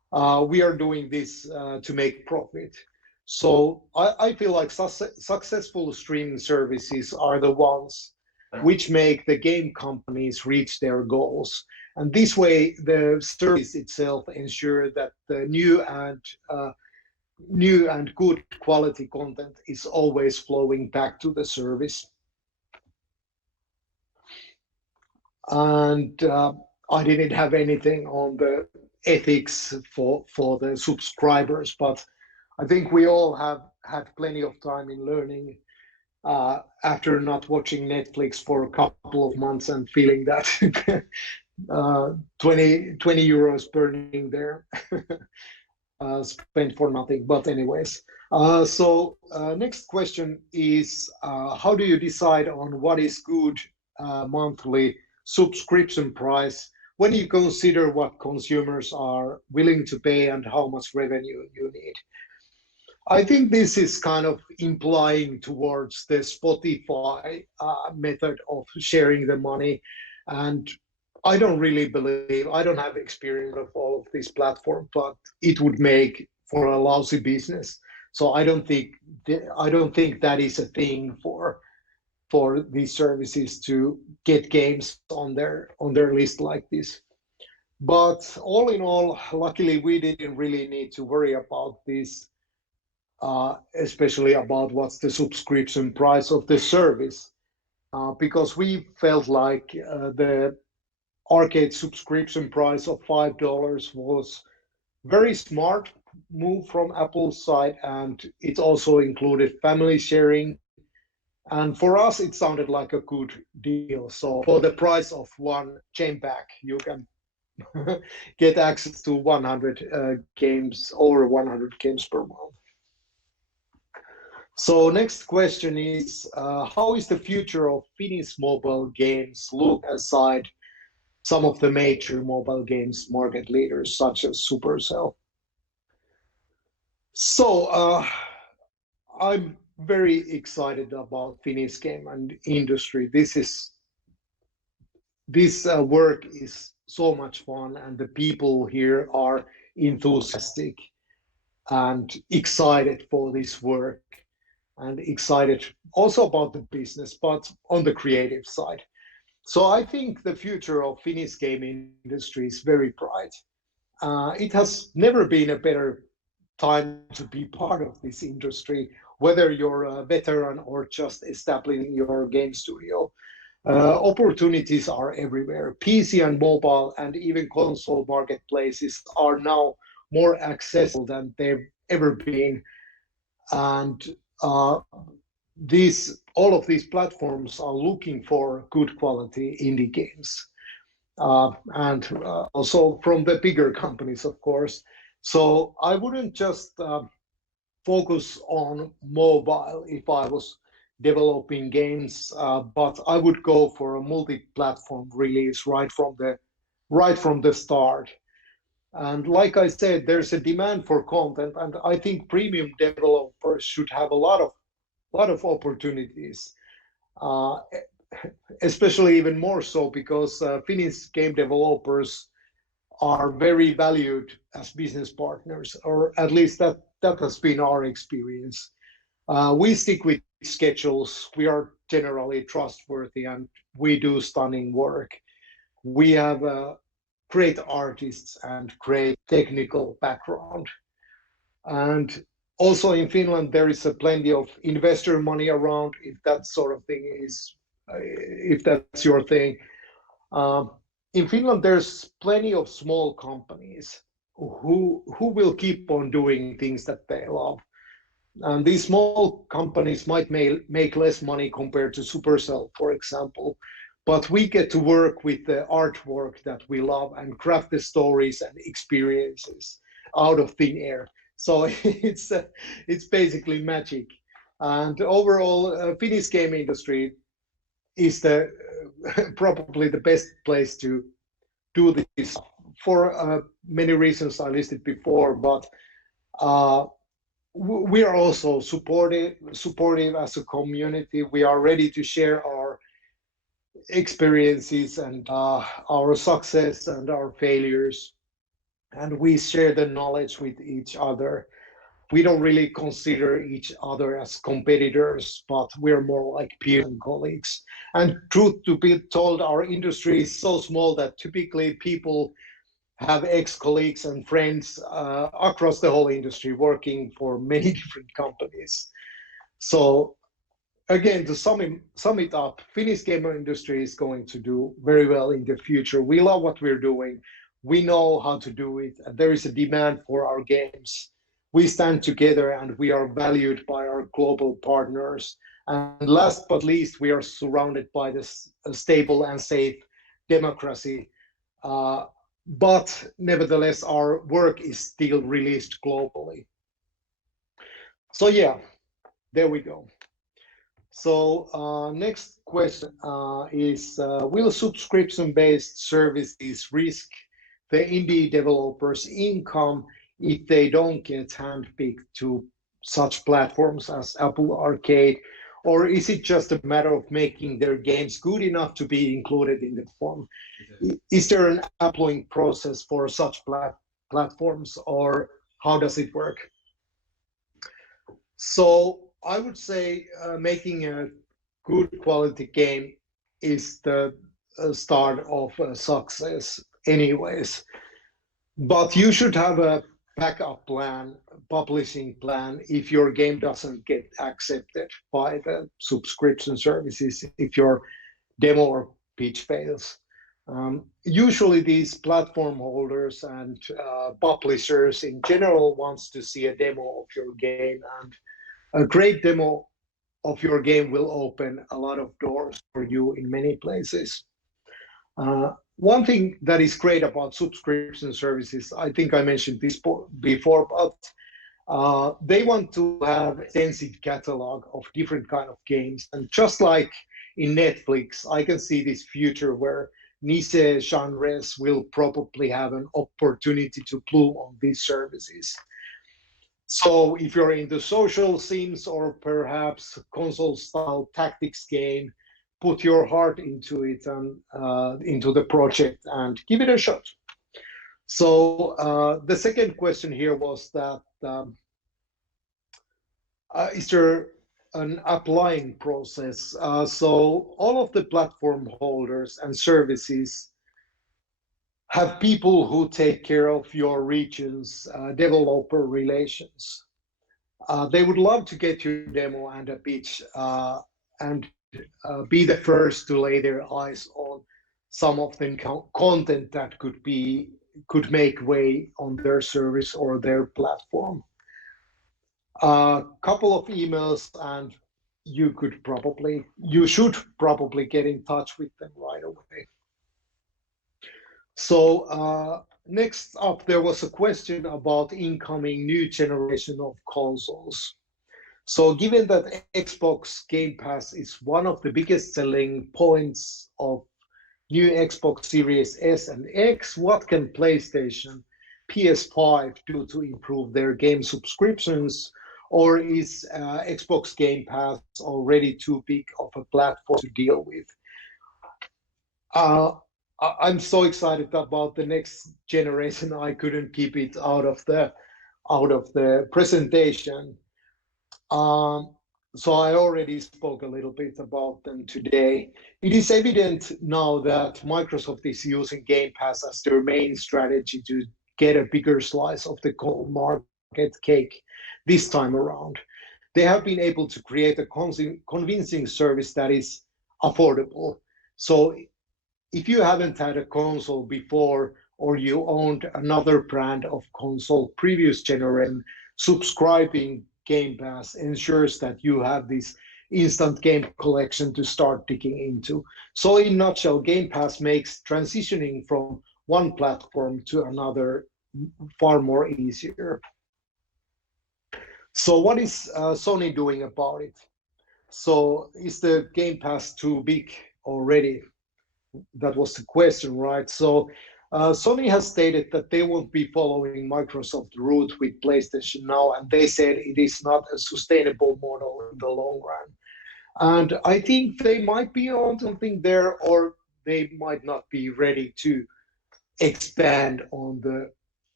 we are doing this to make profit. So I feel like successful streaming services are the ones which make the game companies reach their goals. And this way, the service itself ensures that the new and good quality content is always flowing back to the service. And I didn't have anything on the ethics for the subscribers, but I think we all have had plenty of time in learning after not watching Netflix for a couple of months and feeling that 20 euros burning there spent for nothing. But anyways, next question is how do you decide on what is good monthly subscription price when you consider what consumers are willing to pay and how much revenue you need? I think this is kind of implying towards the Spotify method of sharing the money. And I don't really believe, I don't have experience of all of these platforms, but it would make for a lousy business. So I don't think that is a thing for these services to get games on their list like this. But all in all, luckily we didn't really need to worry about this, especially about what's the subscription price of the service, because we felt like the arcade subscription price of $5 was very smart move from Apple's side, and it also included family sharing. And for us, it sounded like a good deal. So for the price of one gem pack, you can get access to 100 games, over 100 games per month. So next question is, how is the future of Finnish mobile games look aside some of the major mobile games market leaders such as Supercell? So I'm very excited about Finnish game and industry. This work is so much fun, and the people here are enthusiastic and excited for this work, and excited also about the business, but on the creative side. So I think the future of Finnish game industry is very bright. It has never been a better time to be part of this industry, whether you're a veteran or just establishing your game studio. Opportunities are everywhere. PC and mobile and even console marketplaces are now more accessible than they've ever been. And all of these platforms are looking for good quality indie games. And also from the bigger companies, of course. So I wouldn't just focus on mobile if I was developing games, but I would go for a multi-platform release right from the start. And like I said, there's a demand for content, and I think premium developers should have a lot of opportunities, uh, especially even more so because Finnish game developers are very valued as business partners, or at least that has been our experience. We stick with schedules. We are generally trustworthy, and we do stunning work. We have great artists and great technical background. And also in Finland, there is a plenty of investor money around, if that sort of thing is, if that's your thing. Um, in Finland, there's plenty of small companies who will keep on doing things that they love. And these small companies might make less money compared to Supercell, for example, but we get to work with the artwork that we love and craft the stories and experiences out of thin air. So it's basically magic. And overall, Finnish game industry is the probably the best place to do this for many reasons I listed before. But uh, we are also supportive as a community. We are ready to share our experiences and our success and our failures. and we share the knowledge with each other. We don't really consider each other as competitors, but we're more like peers and colleagues. And truth to be told, our industry is so small that typically people have ex-colleagues and friends across the whole industry working for many different companies. So again, to sum it up, Finnish gamer industry is going to do very well in the future. We love what we're doing. We know how to do it. And there is a demand for our games. We stand together and we are valued by our global partners. And last but least, we are surrounded by this stable and safe democracy. But nevertheless, our work is still released globally. So yeah, there we go. So next question is, will subscription-based services risk the indie developers' income if they don't get handpicked to such platforms as Apple Arcade? Or is it just a matter of making their games good enough to be included in the form? Is there an applying process for such platforms, or how does it work? So I would say making a good quality game is the start of success anyways. But you should have a backup plan, publishing plan, if your game doesn't get accepted by the subscription services, if your demo or pitch fails. Usually these platform holders and publishers in general wants to see a demo of your game, and a great demo of your game will open a lot of doors for you in many places. One thing that is great about subscription services, I think I mentioned this before, but they want to have extensive catalog of different kind of games. And just like in Netflix, I can see this future where niche genres will probably have an opportunity to bloom on these services. So if you're into social sims or perhaps console-style tactics game, put your heart into it and into the project and give it a shot. So the second question here was that is there an applying process? So all of the platform holders and services have people who take care of your region's developer relations. They would love to get your demo and a pitch and be the first to lay their eyes on some of the content that could make way on their service or their platform. A couple of emails and you should probably get in touch with them right away. So next up, there was a question about incoming new generation of consoles. So given that Xbox Game Pass is one of the biggest selling points of new Xbox Series S and X, what can PlayStation, PS5 do to improve their game subscriptions? Or is Xbox Game Pass already too big of a platform to deal with? I'm so excited about the next generation. I couldn't keep it out of the presentation. So I already spoke a little bit about them today. It is evident now that Microsoft is using Game Pass as their main strategy to get a bigger slice of the cold market cake this time around. They have been able to create a convincing service that is affordable. So if you haven't had a console before, or you owned another brand of console previous generation, subscribing Game Pass ensures that you have this instant game collection to start digging into. So in a nutshell, Game Pass makes transitioning from one platform to another far more easier. So what is Sony doing about it? So is the Game Pass too big already? That was the question, right? So Sony has stated that they won't be following Microsoft route with PlayStation Now, and they said it is not a sustainable model in the long run. And I think they might be on something there, or they might not be ready to expand on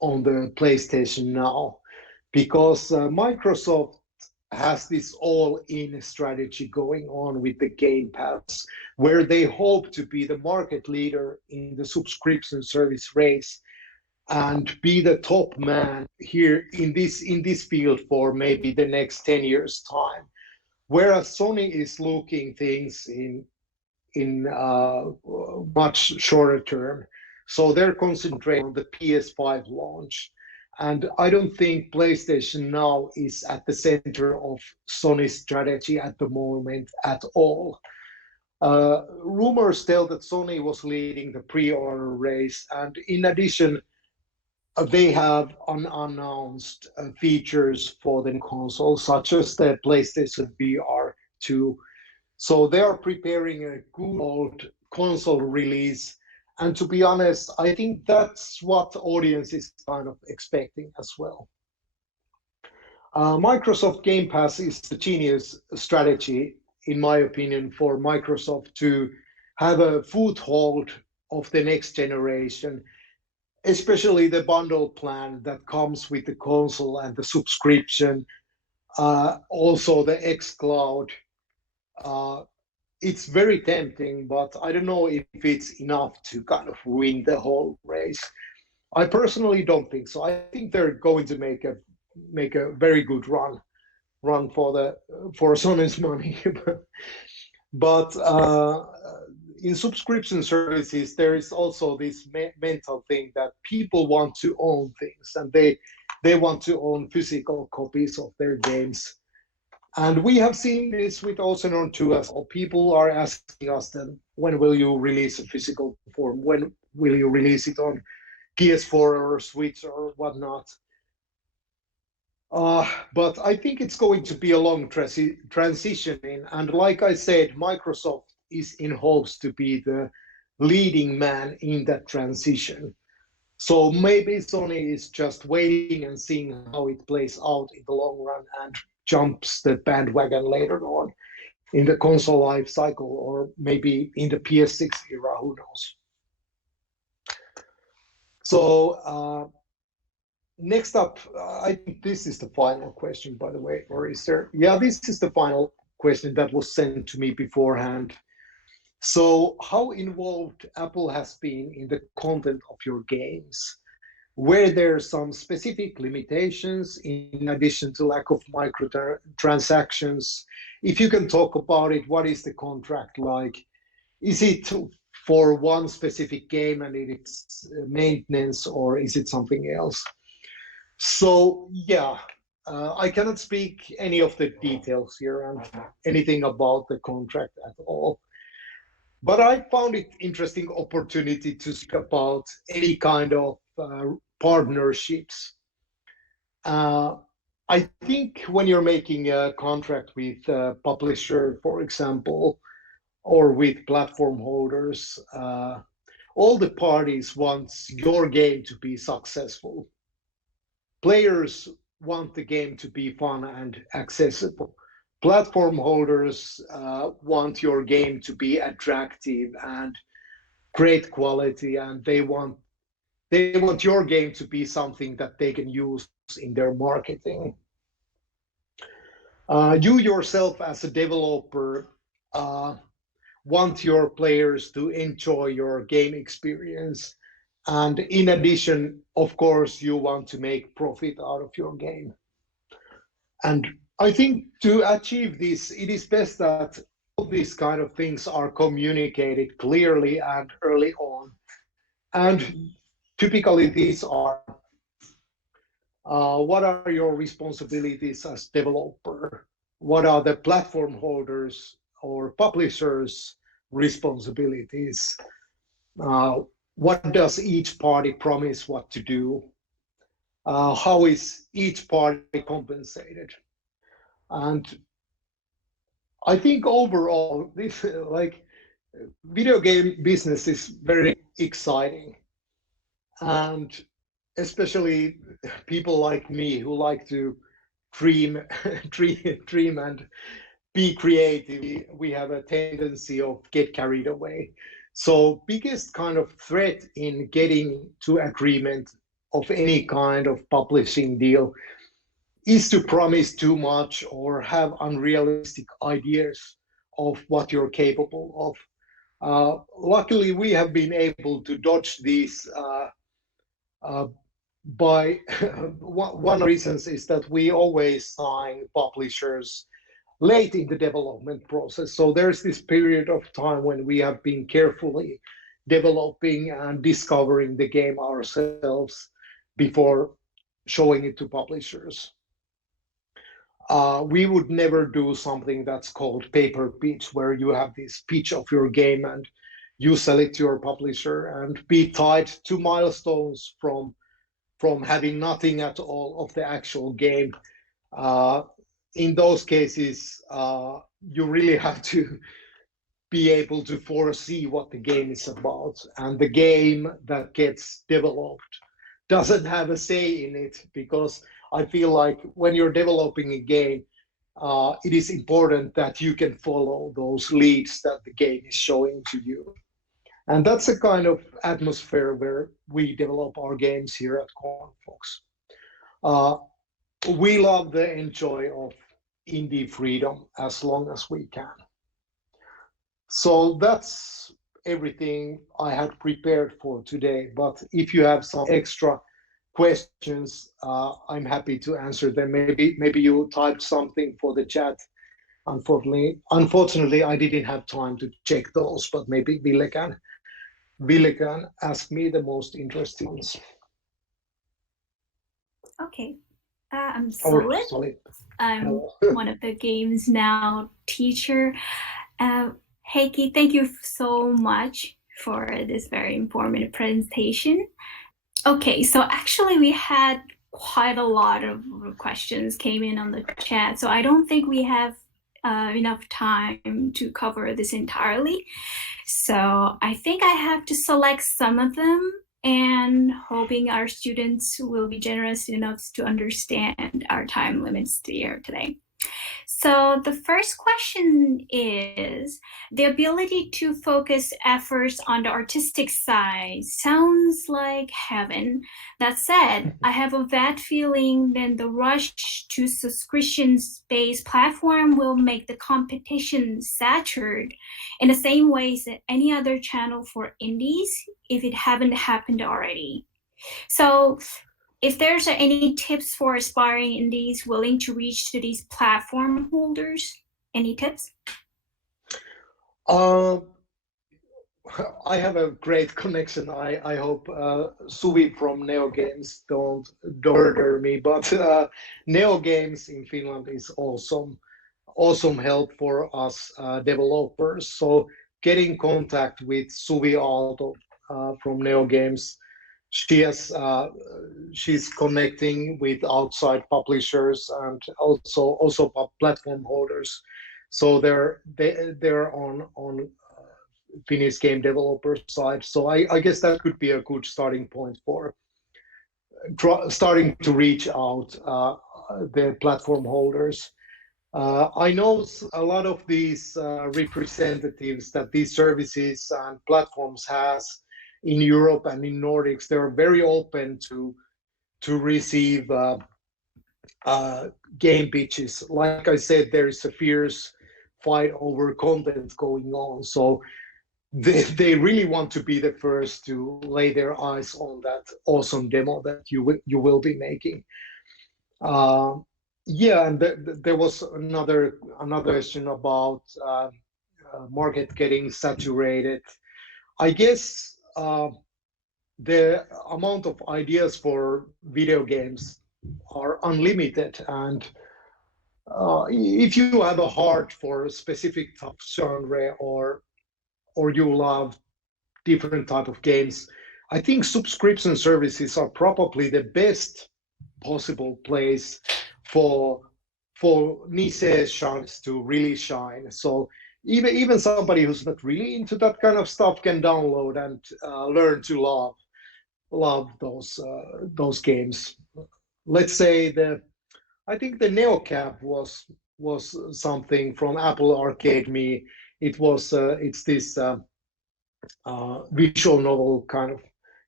on the PlayStation Now, because Microsoft has this all-in strategy going on with the Game Pass, where they hope to be the market leader in the subscription service race and be the top man here in this field for maybe the next 10 years time. Whereas Sony is looking things in much shorter term. So they're concentrating on the PS5 launch. And I don't think PlayStation Now is at the center of Sony's strategy at the moment at all. Rumors tell that Sony was leading the pre-order race, and in addition, they have unannounced features for the console, such as the PlayStation VR 2. So they are preparing a good old console release. And to be honest, I think that's what the audience is kind of expecting as well. Microsoft Game Pass is the genius strategy, in my opinion, for Microsoft to have a foothold of the next generation, especially the bundle plan that comes with the console and the subscription, also the xCloud. It's very tempting, but I don't know if it's enough to kind of win the whole race. I personally don't think so. I think they're going to make a very good run for Sony's money. But in subscription services, there is also this mental thing that people want to own things, and they want to own physical copies of their games. And we have seen this with Oceanhorn 2 as well. People are asking us then, when will you release a physical form? When will you release it on PS4 or Switch or whatnot? But I think it's going to be a long transition. And like I said, Microsoft is in hopes to be the leading man in that transition. So maybe Sony is just waiting and seeing how it plays out in the long run and jumps the bandwagon later on in the console life cycle, or maybe in the PS6 era, who knows. So next up, I think this is the final question, by the way, or is there? Yeah, this is the final question that was sent to me beforehand. So how involved Apple has been in the content of your games? Were there some specific limitations in addition to lack of microtransactions? If you can talk about it, what is the contract like? Is it for one specific game and it's maintenance, or is it something else? So yeah, I cannot speak any of the details here and anything about the contract at all. But I found it interesting opportunity to speak about any kind of partnerships. I think when you're making a contract with a publisher, for example, or with platform holders, all the parties want your game to be successful. Players want the game to be fun and accessible. Platform holders want your game to be attractive and great quality, and they want your game to be something that they can use in their marketing. You yourself as a developer want your players to enjoy your game experience, and in addition, of course, you want to make profit out of your game. And I think to achieve this, it is best that all these kind of things are communicated clearly and early on. And typically these are, what are your responsibilities as developer? What are the platform holders or publishers' responsibilities? What does each party promise what to do? How is each party compensated? And I think overall, this video game business is very exciting, and especially people like me who like to dream and be creative. We have a tendency of get carried away. So biggest kind of threat in getting to agreement any kind of publishing deal is to promise too much or have unrealistic ideas of what you're capable of. Luckily, we have been able to dodge these uh, by one of the reasons is that we always sign publishers late in the development process. So there's this period of time when we have been carefully developing and discovering the game ourselves before showing it to publishers. We would never do something that's called paper pitch, where you have this pitch of your game and you sell it to your publisher and be tied to milestones from having nothing at all of the actual game. In those cases, you really have to be able to foresee what the game is about, and the game that gets developed doesn't have a say in it, because I feel like when you're developing a game, it is important that you can follow those leads that the game is showing to you. And that's a kind of atmosphere where we develop our games here at Cornfox. We love the enjoy of indie freedom as long as we can. So that's everything I had prepared for today. But if you have some extra questions, I'm happy to answer them. Maybe you typed something for the chat. Unfortunately, I didn't have time to check those, but maybe Ville can ask me the most interesting ones. Okay, I'm Solid. I'm one of the Games Now teacher. Heikki, thank you so much for this very informative presentation. Okay, so actually we had quite a lot of questions came in on the chat, so I don't think we have enough time to cover this entirely. So I think I have to select some of them, and hoping our students will be generous enough to understand our time limits here today. So the first question is, the ability to focus efforts on the artistic side sounds like heaven. That said, I have a bad feeling that the rush to subscription-based platform will make the competition saturated in the same ways that any other channel for indies, if it haven't happened already. So if there's any tips for aspiring indies willing to reach to these platform holders, any tips? I have a great connection. I hope Suvi from Neo Games don't murder me, but Neo Games in Finland is awesome help for us developers. So get in contact with Suvi Aalto from Neo Games. She's connecting with outside publishers and also platform holders. So they're on Finnish game developer side. So I guess that could be a good starting point for starting to reach out the platform holders. I know a lot of these representatives that these services and platforms has in Europe and in Nordics. They're very open to receive game pitches. Like I said, there is a fierce fight over content going on. So they really want to be the first to lay their eyes on that awesome demo that you will be making. Yeah, and there was another question about market getting saturated. I guess the amount of ideas for video games are unlimited, and if you have a heart for a specific type of genre or you love different type of games, I think subscription services are probably the best possible place for niche genres to really shine. So even somebody who's not really into that kind of stuff can download and learn to love those games. Let's say I think the NeoCap was something from Apple Arcade Me. It's this visual novel kind of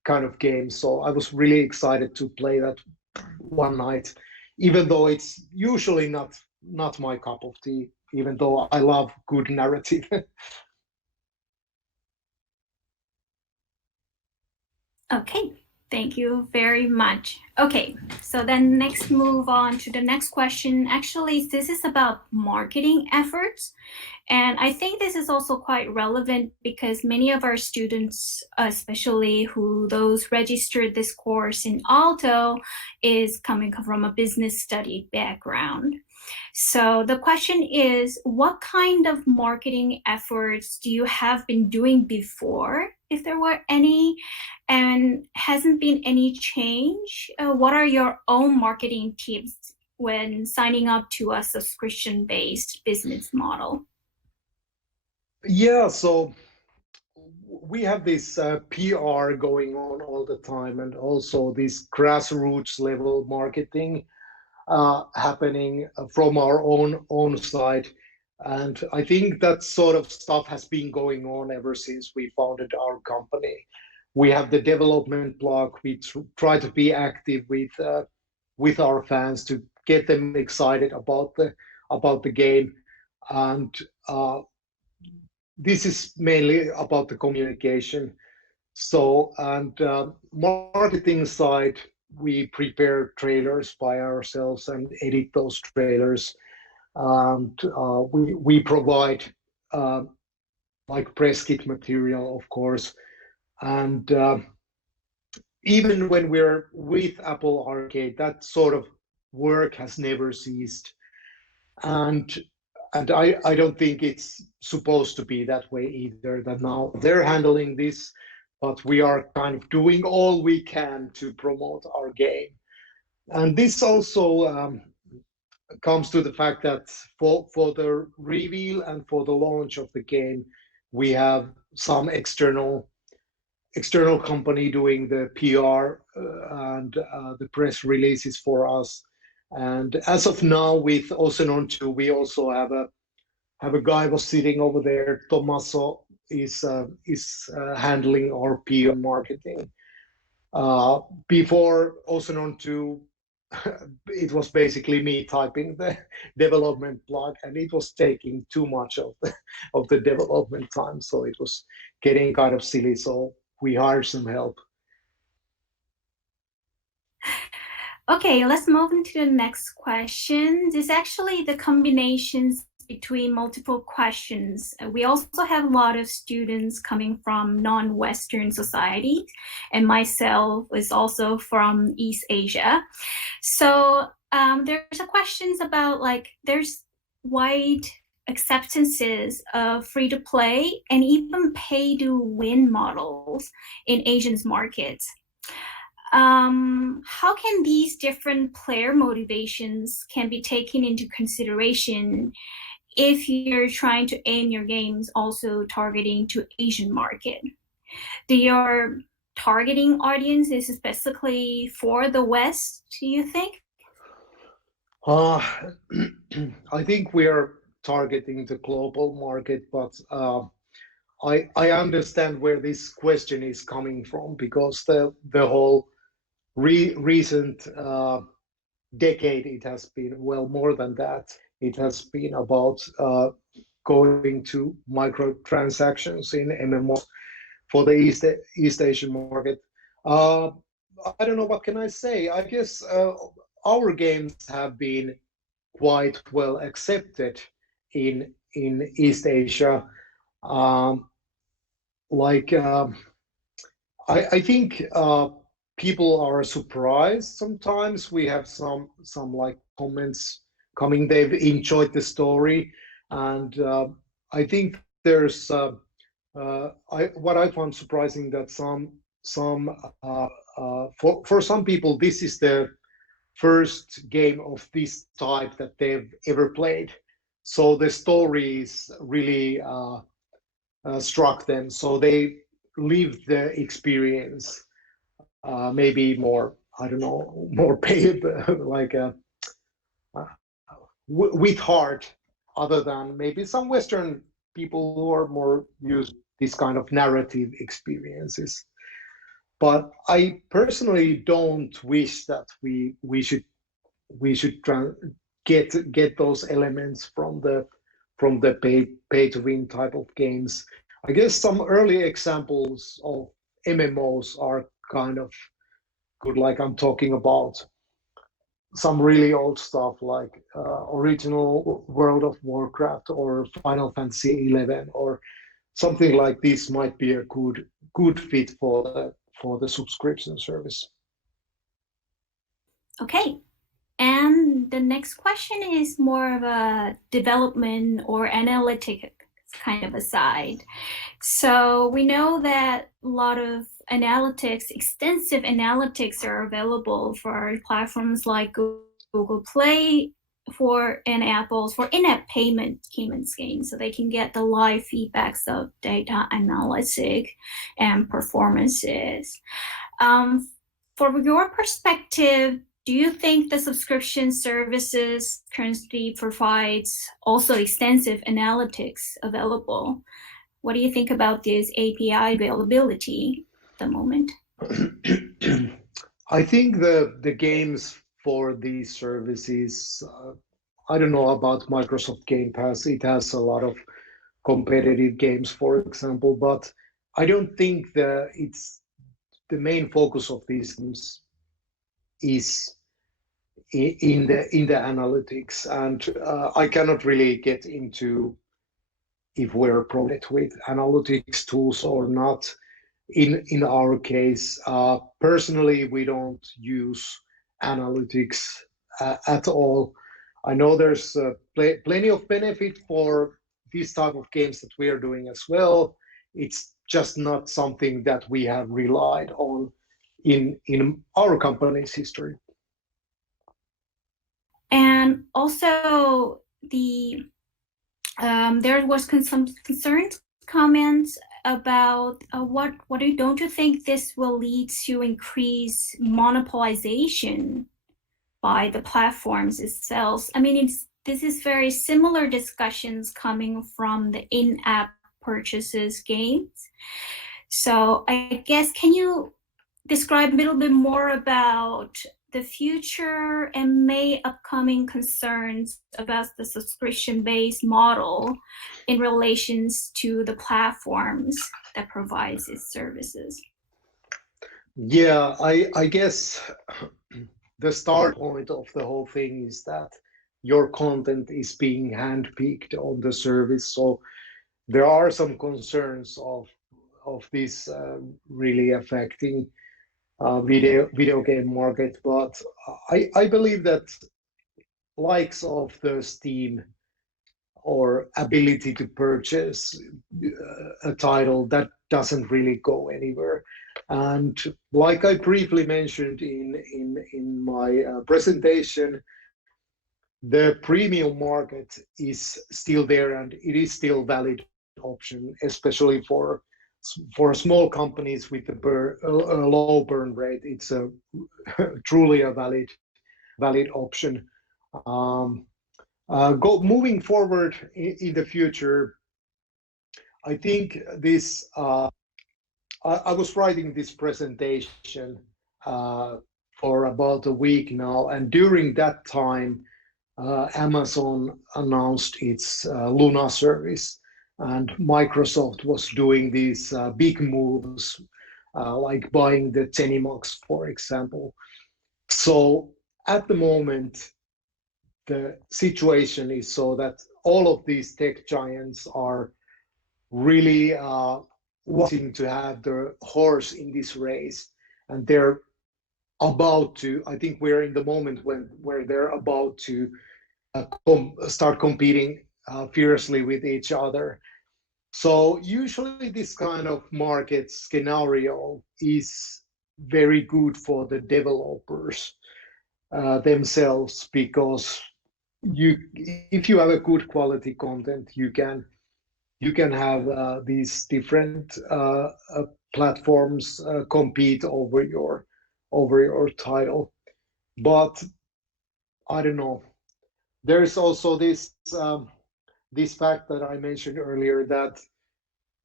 kind of game. So I was really excited to play that one night, even though it's usually not my cup of tea, even though I love good narrative. Okay, thank you very much. Okay, so then next move on to the next question. Actually, this is about marketing efforts. And I think this is also quite relevant because many of our students, especially those registered this course in Aalto, is coming from a business study background. So the question is, what kind of marketing efforts do you have been doing before, if there were any, and hasn't been any change? What are your own marketing tips when signing up to a subscription-based business model? Yeah, so we have this PR going on all the time, and also this grassroots level marketing happening from our own side. And I think that sort of stuff has been going on ever since we founded our company. We have the development blog. We try to be active with our fans to get them excited about the game, and this is mainly about the communication. So, and marketing side, we prepare trailers by ourselves and edit those trailers. And we provide like press kit material, of course. And even when we're with Apple Arcade, that sort of work has never ceased. And I don't think it's supposed to be that way either, that now they're handling this, but we are kind of doing all we can to promote our game. And this also comes to the fact that for the reveal and for the launch of the game, we have some external company doing the PR and the press releases for us. And as of now, with Oceanhorn 2, we also have a guy was sitting over there. Tommaso is handling our PR marketing. Before Oceanhorn 2, it was basically me typing the development blog, and it was taking too much of the development time. So it was getting kind of silly. So we hired some help. Okay, let's move into the next question. This is actually the combinations between multiple questions. We also have a lot of students coming from non-Western societies, and myself is also from East Asia. So there's a questions about there's wide acceptances of free-to-play and even pay-to-win models in Asian markets. How can these different player motivations can be taken into consideration if you're trying to aim your games also targeting to Asian market? Do your targeting audience is specifically for the West, do you think? I think we are targeting the global market, but I understand where this question is coming from, because the whole recent decade, it has been, well, more than that, it has been about going to microtransactions in MMOs for the East Asian market. I don't know, what can I say? I guess our games have been quite well accepted in East Asia. I think people are surprised sometimes. We have some like comments coming. They've enjoyed the story, and I think there's what I found surprising, that for some people this is the first game of this type that they've ever played. So the stories really struck them. So they lived the experience maybe more, I don't know, more paid, like with heart, other than maybe some Western people who are more used to this kind of narrative experiences. But I personally don't wish that we should get those elements from the pay to win type of games. I guess some early examples of MMOs are kind of good. Like I'm talking about some really old stuff like original World of Warcraft or Final Fantasy 11 or something like this might be a good fit for the subscription service. Okay. And the next question is more of a development or analytic kind of aside. So we know that a lot of analytics, extensive analytics are available for platforms like Google Play and Apple's for in-app payments games, so they can get the live feedbacks of data analysis and performances. For your perspective, do you think the subscription services currently provides also extensive analytics available? What do you think about this API availability at the moment? I think the games for these services, I don't know about Microsoft Game Pass. It has a lot of competitive games, for example, but I don't think it's the main focus of these games is in the analytics, and I cannot really get into if we're provided with analytics tools or not. In our case, personally, we don't use analytics at all. I know there's plenty of benefit for these type of games that we are doing as well. It's just not something that we have relied on in our company's history. And also there was some concerns, comments about don't you think this will lead to increased monopolization by the platforms itself? I mean, this is very similar discussions coming from the in-app purchases games. So I guess, can you describe a little bit more about the future and upcoming concerns about the subscription-based model in relations to the platforms that provides its services? Yeah, I guess the start point of the whole thing is that your content is being handpicked on the service. So there are some concerns of this really affecting video game market, but I believe that likes of the Steam or ability to purchase a title, that doesn't really go anywhere. And like I briefly mentioned in my presentation, the premium market is still there and it is still valid option, especially for small companies with a low burn rate. It's a truly a valid option. Moving forward in the future, I think this. I was writing this presentation for about a week now, and during that time, Amazon announced its Luna service, and Microsoft was doing these big moves, like buying the Zenimax, for example. So at the moment, the situation is so that all of these tech giants are really wanting to have the horse in this race, and they're about to. I think we're in the moment where they're about to start competing fiercely with each other. So usually this kind of market scenario is very good for the developers themselves, because if you have a good quality content, you can have these different platforms compete over your title. But I don't know. There is also this fact that I mentioned earlier, that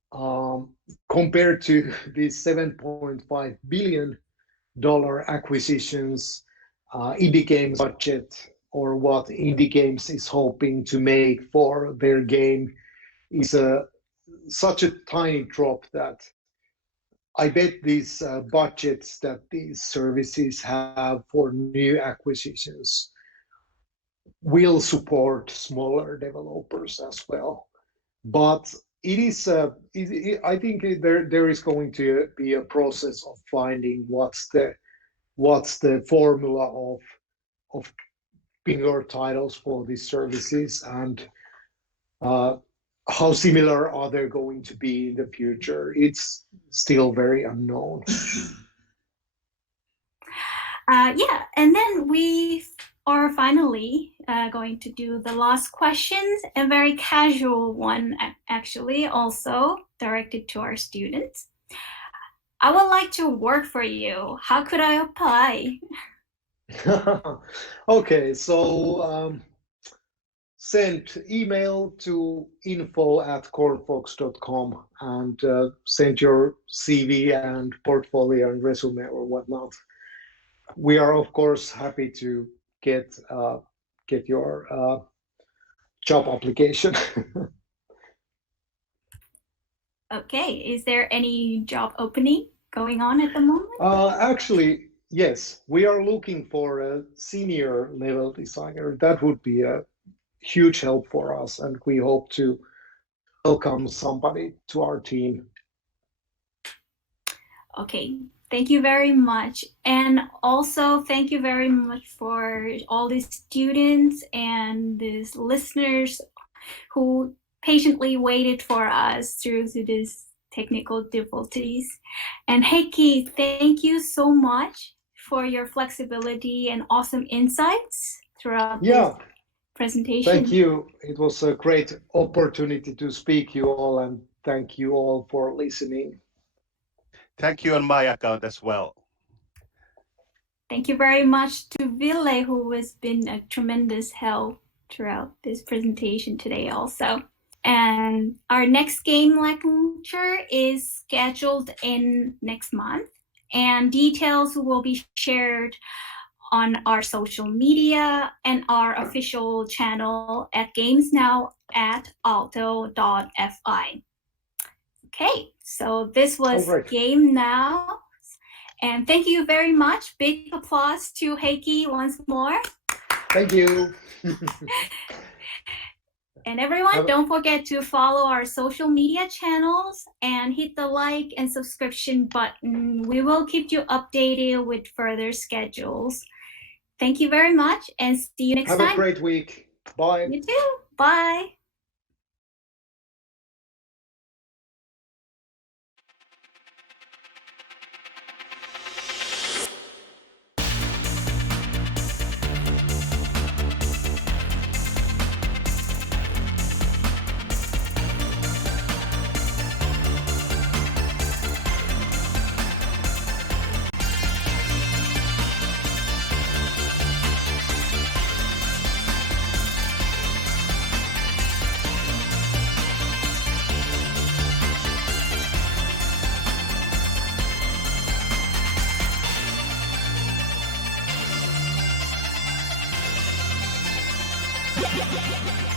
compared to these $7.5 billion acquisitions, indie games budget, or what indie games is hoping to make for their game, is such a tiny drop that I bet these budgets that these services have for new acquisitions will support smaller developers as well. But it is, I think there is going to be a process of finding what's the formula of bigger titles for these services, and how similar are they going to be in the future. It's still very unknown. Yeah, and then we are finally going to do the last questions, a very casual one, actually, also directed to our students. I would like to work for you. How could I apply? Okay, so send email to info@cornfox.com and send your CV and portfolio and resume or whatnot. We are, of course, happy to get your job application. Okay, is there any job opening going on at the moment? Actually, yes, we are looking for a senior level designer. That would be a huge help for us, and we hope to welcome somebody to our team. Okay, thank you very much. And also thank you very much for all the students and these listeners who patiently waited for us through these technical difficulties. And Heikki, thank you so much for your flexibility and awesome insights throughout this presentation. Thank you. It was a great opportunity to speak to you all, and thank you all for listening. Thank you on my account as well. Thank you very much to Ville, who has been a tremendous help throughout this presentation today also. And our next game lecture is scheduled in next month, and details will be shared on our social media and our official channel at gamesnow@aalto.fi. Okay, so this was Game Now. And thank you very much. Big applause to Heikki once more. Thank you. And everyone, don't forget to follow our social media channels and hit the like and subscription button. We will keep you updated with further schedules. Thank you very much and see you next time. Have a great week. Bye. You too. Bye. Yeah.